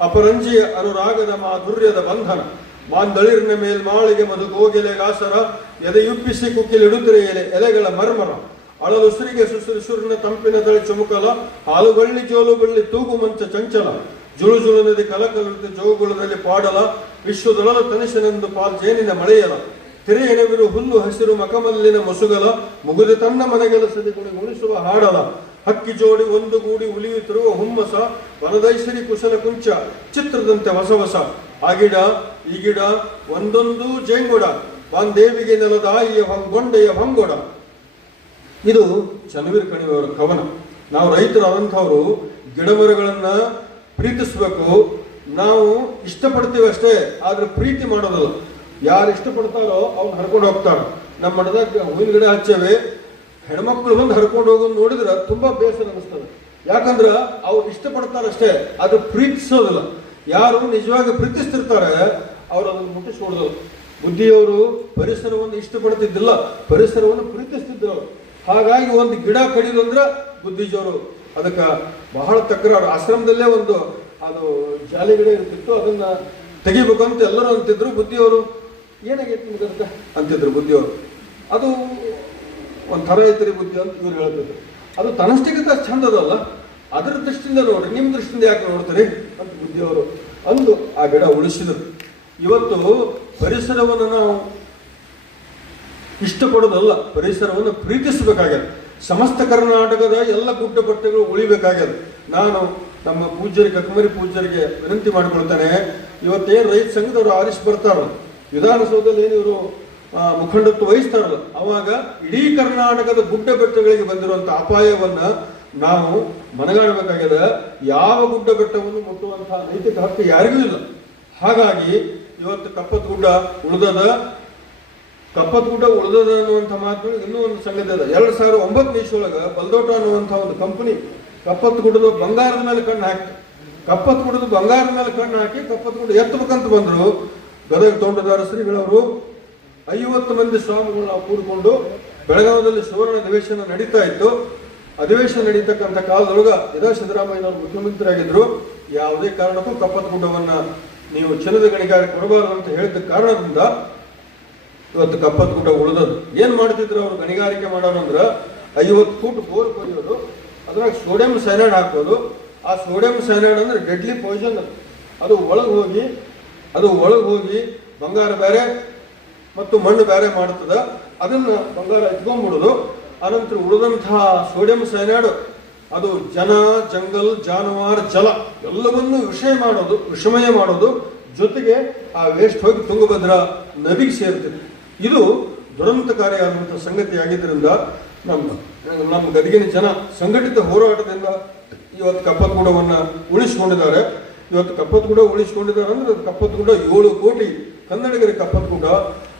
ಅಪರಂಜಿಯ ಅನುರಾಗದ ಮಾಧುರ್ಯದ ಬಂಧನ? ಮಾಂದಳಿರ್ನ ಮೇಲ್ಮಾಳಿಗೆ ಮಧು ಗಾಸರ? ಎದೆಯುಬ್ಬಿಸಿ ಕುಕ್ಕಿಲಿಡುತ್ತಿರೆ ಎಲೆ ಎಲೆಗಳ ಮರ್ಮರ? ಅಳಲು ಸುರಿಗೆ ಸುಸುರು ಸುರಿನ ತಂಪಿನ ತಳಿ ಚುಮುಕಲ ಜೋಲು ಬಳ್ಳಿ ತೂಗು ಮಂಚ ಚಂಚಲ, ಜುಳು ಜುಳು ನದಿ ಕಲಕಲುತ್ತೆ ಜೋಗುಳದಲ್ಲಿ ಪಾಡಲ, ವಿಶ್ವದೊಳಲ ತನಿಷನೆಂದು ಪಾಲ್ ಜೇನಿನ ಮಳೆಯಲ ತಿರೆಯೆನವಿರು ಹುಲ್ಲು ಹಸಿರು ಮಕಮಲ್ಲಿನ ಮುಸುಗಲ, ಮುಗುದೆ ತನ್ನ ಮನೆಗೆಲಸದಿ ಗುಣಿಸುವ ಹಾಡಲ, ಹಕ್ಕಿ ಜೋಡಿ ಒಂದು ಗೂಡಿ ಉಳಿಯುತ್ತಿರುವ ಹುಮ್ಮಸ, ವನದೈಸರಿ ಕುಶಲ ಕುಂಚ, ಚಿತ್ರದಂತೆ ಹೊಸ ಹೊಸ ಆ ಗಿಡ ಈ ಗಿಡ ಒಂದೊಂದು ಜೇಂಗೊಡ, ಬಾಂದೇವಿಗೆ ನೆಲದಾಯಿಯ ಹೊಂಗೊಂಡೆಯ ಹೊಂಗೊಡ. ಇದು ಚನ್ನವೀರ ಕಣಿವೆಯವರ ಕವನ. ನಾವು ರೈತರು ಆದಂಥವ್ರು ಗಿಡ ಪ್ರೀತಿಸಬೇಕು. ನಾವು ಇಷ್ಟಪಡ್ತೀವಿ ಅಷ್ಟೇ, ಆದ್ರೆ ಪ್ರೀತಿ ಮಾಡೋದಲ್ಲ. ಯಾರು ಇಷ್ಟಪಡ್ತಾರೋ ಅವ್ನು ಹರ್ಕೊಂಡು ಹೋಗ್ತಾರೆ ನಮ್ಮ ಮಠದಾಗ ಹೂವಿನ ಗಿಡ ಹಚ್ಚೇವೆ. ಹೆಣ್ಮಕ್ಳು ಬಂದು ಹರ್ಕೊಂಡು ಹೋಗೋದು ನೋಡಿದ್ರೆ ತುಂಬಾ ಬೇಸರ ಅನಿಸ್ತದೆ. ಯಾಕಂದ್ರೆ ಅವ್ರು ಇಷ್ಟಪಡ್ತಾರಷ್ಟೇ ಅದು ಪ್ರೀತಿಸೋದಿಲ್ಲ. ಯಾರು ನಿಜವಾಗಿ ಪ್ರೀತಿಸ್ತಿರ್ತಾರೆ, ಅವ್ರು ಅದನ್ನು ಮುಟ್ಟಿಸ್ಕೊಡೋದು ಬುದ್ಧಿಯವರು ಪರಿಸರವನ್ನು ಇಷ್ಟಪಡ್ತಿದ್ದಿಲ್ಲ. ಪರಿಸರವನ್ನು ಪ್ರೀತಿಸ್ತಿದ್ರು. ಹಾಗಾಗಿ ಒಂದು ಗಿಡ ಕಡಿದು ಅಂದ್ರೆ ಬುದ್ಧಿಜೋರು. ಅದಕ್ಕೆ ಬಹಳ ತಕರಾರು. ಆಶ್ರಮದಲ್ಲೇ ಒಂದು ಅದು ಜಾಲಿ ಗಿಡ ಇರ್ತಿತ್ತು, ಅದನ್ನ ಅಂತ ಎಲ್ಲರೂ ಅಂತಿದ್ರು. ಬುದ್ಧಿಯವರು, ಏನಾಗೈತಿ ನಿಮ್ಗಂತ ಅಂತಿದ್ರು ಬುದ್ಧಿಯವರು. ಅದು ಒಂಥರ ಐತ್ರಿ ಬುದ್ಧಿ ಅಂತ ಇವ್ರು ಹೇಳ್ತಿದ್ರು. ಅದು ತನಷ್ಟಿಗಿಂತ ಚಂದ ಅದಲ್ಲ ಅದರ ದೃಷ್ಟಿಯಿಂದ ನೋಡ್ರಿ. ನಿಮ್ಮ ದೃಷ್ಟಿಯಿಂದ ಯಾಕೆ ನೋಡ್ತೀರಿ? ಅಂತ ಬುದ್ಧಿಯವರು ಅಂದು ಆ ಗಿಡ ಉಳಿಸಿದರು. ಇವತ್ತು ಪರಿಸರವನ್ನು ನಾವು ಇಷ್ಟಪಡೋದಲ್ಲ, ಪರಿಸರವನ್ನು ಪ್ರೀತಿಸಬೇಕಾಗ್ಯದ. ಸಮಸ್ತ ಕರ್ನಾಟಕದ ಎಲ್ಲ ಗುಡ್ಡ ಬಟ್ಟೆಗಳು ಉಳಿಬೇಕಾಗ್ಯದ. ನಾನು ನಮ್ಮ ಪೂಜ್ಯರಿಗೆ, ಕಕ್ಕಮರಿ ಪೂಜ್ಯರಿಗೆ ವಿನಂತಿ ಮಾಡಿಕೊಳ್ತಾನೆ, ಇವತ್ತೇನು ರೈತ ಸಂಘದವರು ಆರಿಸಿ ಬರ್ತಾರಲ್ಲ, ವಿಧಾನಸೌಧದಲ್ಲಿ ಏನು ಇವರು ಮುಖಂಡತ್ವ ವಹಿಸ್ತಾರಲ್ಲ, ಅವಾಗ ಇಡೀ ಕರ್ನಾಟಕದ ಗುಡ್ಡ ಬೆಟ್ಟಗಳಿಗೆ ಬಂದಿರುವಂತ ಅಪಾಯವನ್ನ ನಾವು ಮನಗಾಣಬೇಕಾಗ್ಯದ. ಯಾವ ಗುಡ್ಡ ಬೆಟ್ಟವನ್ನು ಮುಟ್ಟುವಂತಹ ನೈತಿಕ ಹಕ್ಕು ಯಾರಿಗೂ ಇಲ್ಲ. ಹಾಗಾಗಿ ಇವತ್ತು ಕಪ್ಪತ್ ಗುಡ್ಡ ಉಳಿದದ ಕಪ್ಪತ್ ಗುಡ್ಡ ಉಳಿದದ ಅನ್ನುವಂಥ ಮಾತು ಇನ್ನೂ ಒಂದು ಸಂಗತಿ ಅದ ಎರಡ್ ಸಾವಿರದ ಒಂಬತ್ತು ಇಸ್ವಿಯೊಳಗ ಬಲ್ದೋಟ ಅನ್ನುವಂಥ ಒಂದು ಕಂಪನಿ ಕಪ್ಪತ್ ಗುಡ್ಡದ ಬಂಗಾರದ ಮೇಲೆ ಕಣ್ಣು ಹಾಕಿ ಕಪ್ಪತ್ ಗುಡ್ಡದ ಬಂಗಾರದ ಮೇಲೆ ಕಣ್ಣು ಹಾಕಿ ಕಪ್ಪತ್ ಗುಡ್ಡ ಎತ್ತಬೇಕಂತ ಬಂದ್ರು. ಗದಗ ತೋಟದಾರ ಶ್ರೀಗಳವರು ಐವತ್ತು ಮಂದಿ ಸ್ವಾಮಿಗಳು ನಾವು ಕೂಡಿಕೊಂಡು ಬೆಳಗಾವದಲ್ಲಿ ಸುವರ್ಣ ಅಧಿವೇಶನ ನಡೀತಾ ಇತ್ತು. ಅಧಿವೇಶನ ನಡೀತಕ್ಕಂಥ ಕಾಲದೊಳಗ ಯದಾ ಸಿದ್ದರಾಮಯ್ಯನವರು ಮುಖ್ಯಮಂತ್ರಿ ಆಗಿದ್ರು ಯಾವುದೇ ಕಾರಣಕ್ಕೂ ಕಪ್ಪತ್ ಗುಡ್ಡವನ್ನ ನೀವು ಚಿನ್ನದ ಗಣಿಗಾರಿಕೆ ಕೊಡಬಾರದು ಅಂತ ಹೇಳಿದ ಕಾರಣದಿಂದ ಇವತ್ತು ಕಪ್ಪತ್ ಗುಡ್ಡ ಉಳಿದದು ಏನು ಮಾಡ್ತಿದ್ರು ಅವರು? ಗಣಿಗಾರಿಕೆ ಮಾಡೋರು ಅಂದ್ರ ಐವತ್ತು ಫೂಟ್ ಬೋರ್ ಕೊರಿಯೋದು ಅದ್ರಾಗ ಸೋಡಿಯಂ ಸೈನೈಡ್ ಹಾಕೋದು. ಆ ಸೋಡಿಯಂ ಸೈನೈಡ್ ಅಂದ್ರೆ ಡೆಡ್ಲಿ ಪಾಯ್ಸನ್ ಅದು. ಒಳಗೆ ಹೋಗಿ, ಅದು ಒಳಗೆ ಹೋಗಿ ಬಂಗಾರ ಬೇರೆ ಮತ್ತು ಮಣ್ಣು ಬೇರೆ ಮಾಡ್ತದ ಅದನ್ನ ಬಂಗಾರ ಎತ್ಕೊಂಡ್ಬಿಡೋದು ಅನಂತರ ಉಳಿದಂತಹ ಸೋಡಿಯಂ ಸೈನೈಡ್, ಅದು ಜನ, ಜಂಗಲ್, ಜಾನುವಾರು, ಜಲ, ಎಲ್ಲವನ್ನೂ ವಿಷಯ ಮಾಡೋದು, ವಿಷಮಯ ಮಾಡೋದು. ಜೊತೆಗೆ ಆ ವೇಸ್ಟ್ ಹೋಗಿ ತುಂಗಭದ್ರಾ ನದಿಗೆ ಸೇರ್ತದೆ ಇದು ದುರಂತಕಾರಿಯಾದಂಥ ಸಂಗತಿ ಆಗಿದ್ದರಿಂದ ನಮ್ಮ ನಮ್ಮ ಗದಗಿನ ಜನ ಸಂಘಟಿತ ಹೋರಾಟದಿಂದ ಇವತ್ತು ಕಪ್ಪತ್ಗೂಡವನ್ನು ಉಳಿಸಿಕೊಂಡಿದ್ದಾರೆ. ಇವತ್ತು ಕಪ್ಪತ್ಗೂಡ ಉಳಿಸ್ಕೊಂಡಿದ್ದಾರೆ ಅಂದ್ರೆ ಕಪ್ಪತ್ಗೂಡ ಏಳು ಕೋಟಿ ಕನ್ನಡಿಗರ ಕಪ್ಪತ್ಗೂಡ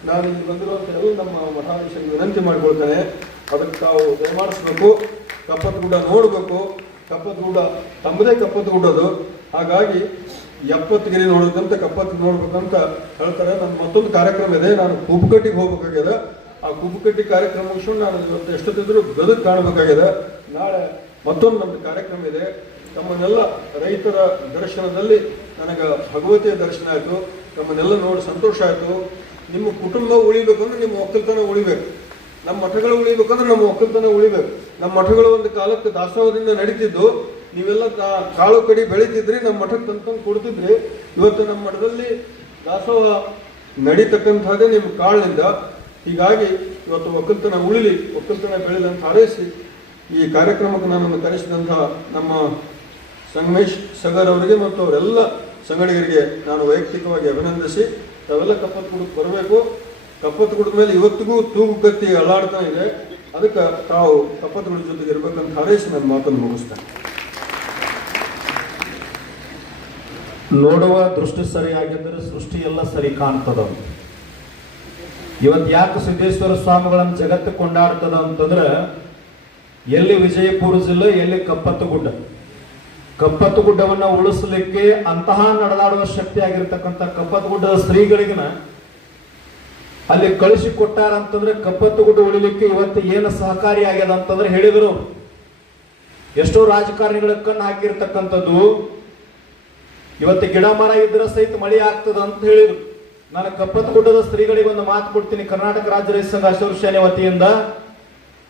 ನಾನು ಇಲ್ಲಿ ಬಂದಿರುವಂತ ಎಲ್ಲ ನಮ್ಮ ಮಠಾಧೀಶರಿಗೆ ವಿನಂತಿ ಮಾಡ್ಕೊಳ್ತೇನೆ. ಅದಕ್ಕೆ ತಾವು ದಯಮಾಡಿಸ್ಬೇಕು. ಕಪ್ಪತ್ಗೂಡ ನೋಡಬೇಕು. ಕಪ್ಪತ್ಗೂಡ ತಮ್ಮದೇ ಕಪ್ಪತ್ಗೂಡದು ಹಾಗಾಗಿ ಎಪ್ಪತ್ತಗಿರಿ ನೋಡ್ಬೇಕಂತ ಕಪ್ಪತ್ತು ನೋಡ್ಬೇಕಂತ ಹೇಳ್ತಾರೆ. ನಮ್ಮ ಮತ್ತೊಂದು ಕಾರ್ಯಕ್ರಮ ಇದೆ. ನಾನು ಕುಬ್ಬಕಟ್ಟಿಗೆ ಹೋಗ್ಬೇಕಾಗಿದೆ. ಆ ಕುಬ್ಬಕಟ್ಟಿ ಕಾರ್ಯಕ್ರಮ ಮುಗಿಸ್ಕೊಂಡು ನಾನು ಇವತ್ತು ಎಷ್ಟೊತ್ತಿದ್ರು ಗದಗ ಕಾಣಬೇಕಾಗಿದೆ. ನಾಳೆ ಮತ್ತೊಂದು ನಮ್ದು ಕಾರ್ಯಕ್ರಮ ಇದೆ. ತಮ್ಮನ್ನೆಲ್ಲ ರೈತರ ದರ್ಶನದಲ್ಲಿ ನನಗೆ ಭಗವತಿಯ ದರ್ಶನ ಆಯಿತು. ತಮ್ಮನ್ನೆಲ್ಲ ನೋಡಿ ಸಂತೋಷ ಆಯಿತು. ನಿಮ್ಮ ಕುಟುಂಬ ಉಳಿಬೇಕಂದ್ರೆ ನಿಮ್ಮ ಒಕ್ಕಲ್ತನ ಉಳಿಬೇಕು. ನಮ್ಮ ಮಠಗಳು ಉಳಿಬೇಕಂದ್ರೆ ನಮ್ಮ ಒಕ್ಕಲ್ತನ ಉಳಿಬೇಕು. ನಮ್ಮ ಮಠಗಳು ಒಂದು ಕಾಲಕ್ಕೆ ದಾಸೋಹದಿಂದ ನಡೀತಿದ್ದು. ನೀವೆಲ್ಲ ಕಾಳು ಕಡಿ ಬೆಳಿತಿದ್ರಿ ನಮ್ಮ ಮಠಕ್ಕೆ ತಂದ್ಕೊಂಡು ಕೊಡ್ತಿದ್ರಿ. ಇವತ್ತು ನಮ್ಮ ಮಠದಲ್ಲಿ ದಾಸೋಹ ನಡೀತಕ್ಕಂಥದ್ದೇ ನಿಮ್ಮ ಕಾಳಿನಿಂದ. ಹೀಗಾಗಿ ಇವತ್ತು ಒಕ್ಕಲ್ತನ ಉಳಿಲಿ ಒಕ್ಕಲ್ತನ ಬೆಳಿಲಿ ಅಂತ ಹಾರೈಸಿ, ಈ ಕಾರ್ಯಕ್ರಮಕ್ಕೆ ನನ್ನನ್ನು ಕರೆಸಿದಂಥ ನಮ್ಮ ಸಂಗಮೇಶ್ ಸಗರ್ ಅವರಿಗೆ ಮತ್ತು ಅವರೆಲ್ಲ ಸಂಗಡಿಗರಿಗೆ ನಾನು ವೈಯಕ್ತಿಕವಾಗಿ ಅಭಿನಂದಿಸಿ, ತಾವೆಲ್ಲ ಕಪ್ಪತ್ ಗುಡಕ್ಕೆ ಬರಬೇಕು. ಕಪ್ಪತ್ ಗುಡದ ಮೇಲೆ ಇವತ್ತಿಗೂ ತೂಗು ಕತ್ತಿ ಅಲ್ಲಾಡ್ತಾ ಇದೆ. ಅದಕ್ಕೆ ತಾವು ಕಪ್ಪತ್ತು ಗುಡ ಜೊತೆಗೆ ಇರಬೇಕಂತ ಹಾರೈಸಿ ನನ್ನ ಮಾತನ್ನು ಮುಗಿಸ್ತೇನೆ. ನೋಡುವ ದೃಷ್ಟಿ ಸರಿಯಾಗಿದ್ದರೆ ಸೃಷ್ಟಿ ಎಲ್ಲ ಸರಿ ಕಾಣ್ತದ? ಇವತ್ತು ಯಾಕೆ ಸಿದ್ದೇಶ್ವರ ಸ್ವಾಮಿಗಳನ್ನು ಜಗತ್ತು ಕೊಂಡಾಡ್ತದ ಅಂತಂದ್ರೆ, ಎಲ್ಲಿ ವಿಜಯಪುರ ಜಿಲ್ಲೆ ಎಲ್ಲಿ ಕಪ್ಪತ್ತು ಗುಡ್ಡ. ಕಪ್ಪತ್ತು ಗುಡ್ಡವನ್ನ ಉಳಿಸಲಿಕ್ಕೆ ಅಂತಹ ನಡೆದಾಡುವ ಶಕ್ತಿ ಆಗಿರ್ತಕ್ಕಂಥ ಕಪ್ಪತ್ತು ಗುಡ್ಡದ ಶ್ರೀಗಳಿಗನ ಅಲ್ಲಿ ಕಳಿಸಿ ಕೊಟ್ಟಾರ ಅಂತಂದ್ರೆ ಕಪ್ಪತ್ತು ಗುಡ್ಡ ಉಳಿಲಿಕ್ಕೆ ಇವತ್ತು ಏನು ಸಹಕಾರಿ ಆಗ್ಯದ ಅಂತಂದ್ರೆ ಹೇಳಿದರು. ಎಷ್ಟೋ ರಾಜಕಾರಣಿಗಳ ಕಣ್ಣು ಹಾಕಿರ್ತಕ್ಕಂಥದ್ದು ಇವತ್ತು ಗಿಡ ಮರ ಇದ್ರೆ ಸಹಿತ ಮಳೆ ಆಗ್ತದ ಅಂತ ಹೇಳಿದ್ರು. ನಾನು ಕಪ್ಪತ್ ಗುಡ್ಡದ ಸ್ತ್ರೀಗಳಿಗೆ ಒಂದು ಮಾತು ಕೊಡ್ತೀನಿ. ಕರ್ನಾಟಕ ರಾಜ್ಯ ರೈತ ಸಂಘ ಅಸೋಸಿಯೇಷನ್ ವತಿಯಿಂದ.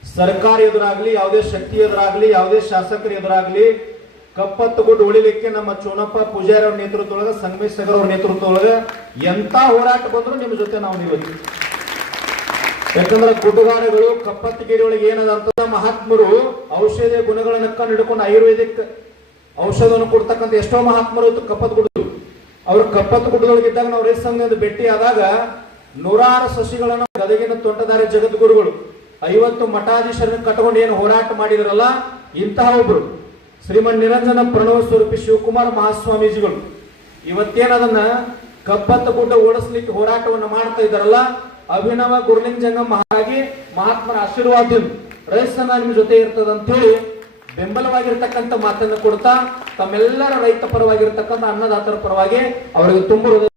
ಸರ್ಕಾರ ಎದುರಾಗ್ಲಿ, ಯಾವುದೇ ಶಕ್ತಿ ಎದುರಾಗ್ಲಿ, ಯಾವುದೇ ಶಾಸಕರು ಎದುರಾಗ್ಲಿ ಕಪ್ಪತ್ತು ಗುಡ್ಡ ಉಳಿಲಿಕ್ಕೆ ನಮ್ಮ ಚೋಣಪ್ಪ ಪೂಜಾರಿ ಅವ್ರ ನೇತೃತ್ವದೊಳಗ ಸಂಗಮೇಶ್ ಸಗರ್ ಅವ್ರ ನೇತೃತ್ವದೊಳಗ ಎಂತ ಹೋರಾಟ ಬಂದ್ರು ನಿಮ್ಮ ಜೊತೆ ನಾವು ನಿಲ್ಲುತ್ತೀವಿ ಯಾಕಂದ್ರೆ ಒಳಗೆ ಏನದ ಅಂತ ಮಹಾತ್ಮರು ಔಷಧಿಯ ಗುಣಗಳನ್ನ ಕಂಡು ಹಿಡ್ಕೊಂಡು ಆಯುರ್ವೇದಿಕ್ ಔಷಧವನ್ನು ಕೊಡ್ತಕ್ಕಂಥ ಎಷ್ಟೋ ಮಹಾತ್ಮರು ಇತ್ತು, ಕಪ್ಪತ್ ಗುಡ್ಡಗಳು. ಅವ್ರು ಕಪ್ಪತ್ ಗುಡ್ಡದೊಳಗೆ ಇದ್ದಾಗ ನಾವು ರೈತ ಸಂಘದಿಂದ ಭೇಟಿ ಆದಾಗ ನೂರಾರು ಸಸಿಗಳನ್ನು ಗದಗಿನ ತೋಟದಾರಿ ಜಗದ್ಗುರುಗಳು, ಐವತ್ತು ಮಠಾಧೀಶರನ್ನು ಕಟ್ಕೊಂಡು ಏನು ಹೋರಾಟ ಮಾಡಿದ್ರಲ್ಲ, ಇಂತಹ ಒಬ್ರು, ಶ್ರೀಮನ್ ನಿರಂಜನ ಪ್ರಣವ ಸ್ವರೂಪಿ ಶಿವಕುಮಾರ್ ಮಹಾಸ್ವಾಮೀಜಿಗಳು. ಇವತ್ತೇನದನ್ನ ಕಪ್ಪತ್ತ ಗುಡ್ಡ ಓಡಿಸ್ಲಿಕ್ಕೆ ಹೋರಾಟವನ್ನು ಮಾಡ್ತಾ ಇದ್ದಾರಲ್ಲ, ಅಭಿನವ ಗುರುಲಿಂಗ ಜಂಗಮ್ ಆಗಿ ಮಹಾತ್ಮರ ಆಶೀರ್ವಾದ ರೈಸ್ ಸಂಘ ನಿಮ್ಮ ಜೊತೆ ಇರ್ತದ ಅಂತ ಹೇಳಿ ಬೆಂಬಲವಾಗಿರ್ತಕ್ಕಂಥ ಮಾತನ್ನು ಕೊಡ್ತಾ ತಮ್ಮೆಲ್ಲರ ರೈತ ಪರವಾಗಿರ್ತಕ್ಕಂಥ ಅನ್ನದಾತರ ಪರವಾಗಿ ಅವರಿಗೆ ತುಂಬ ಹೃದಯ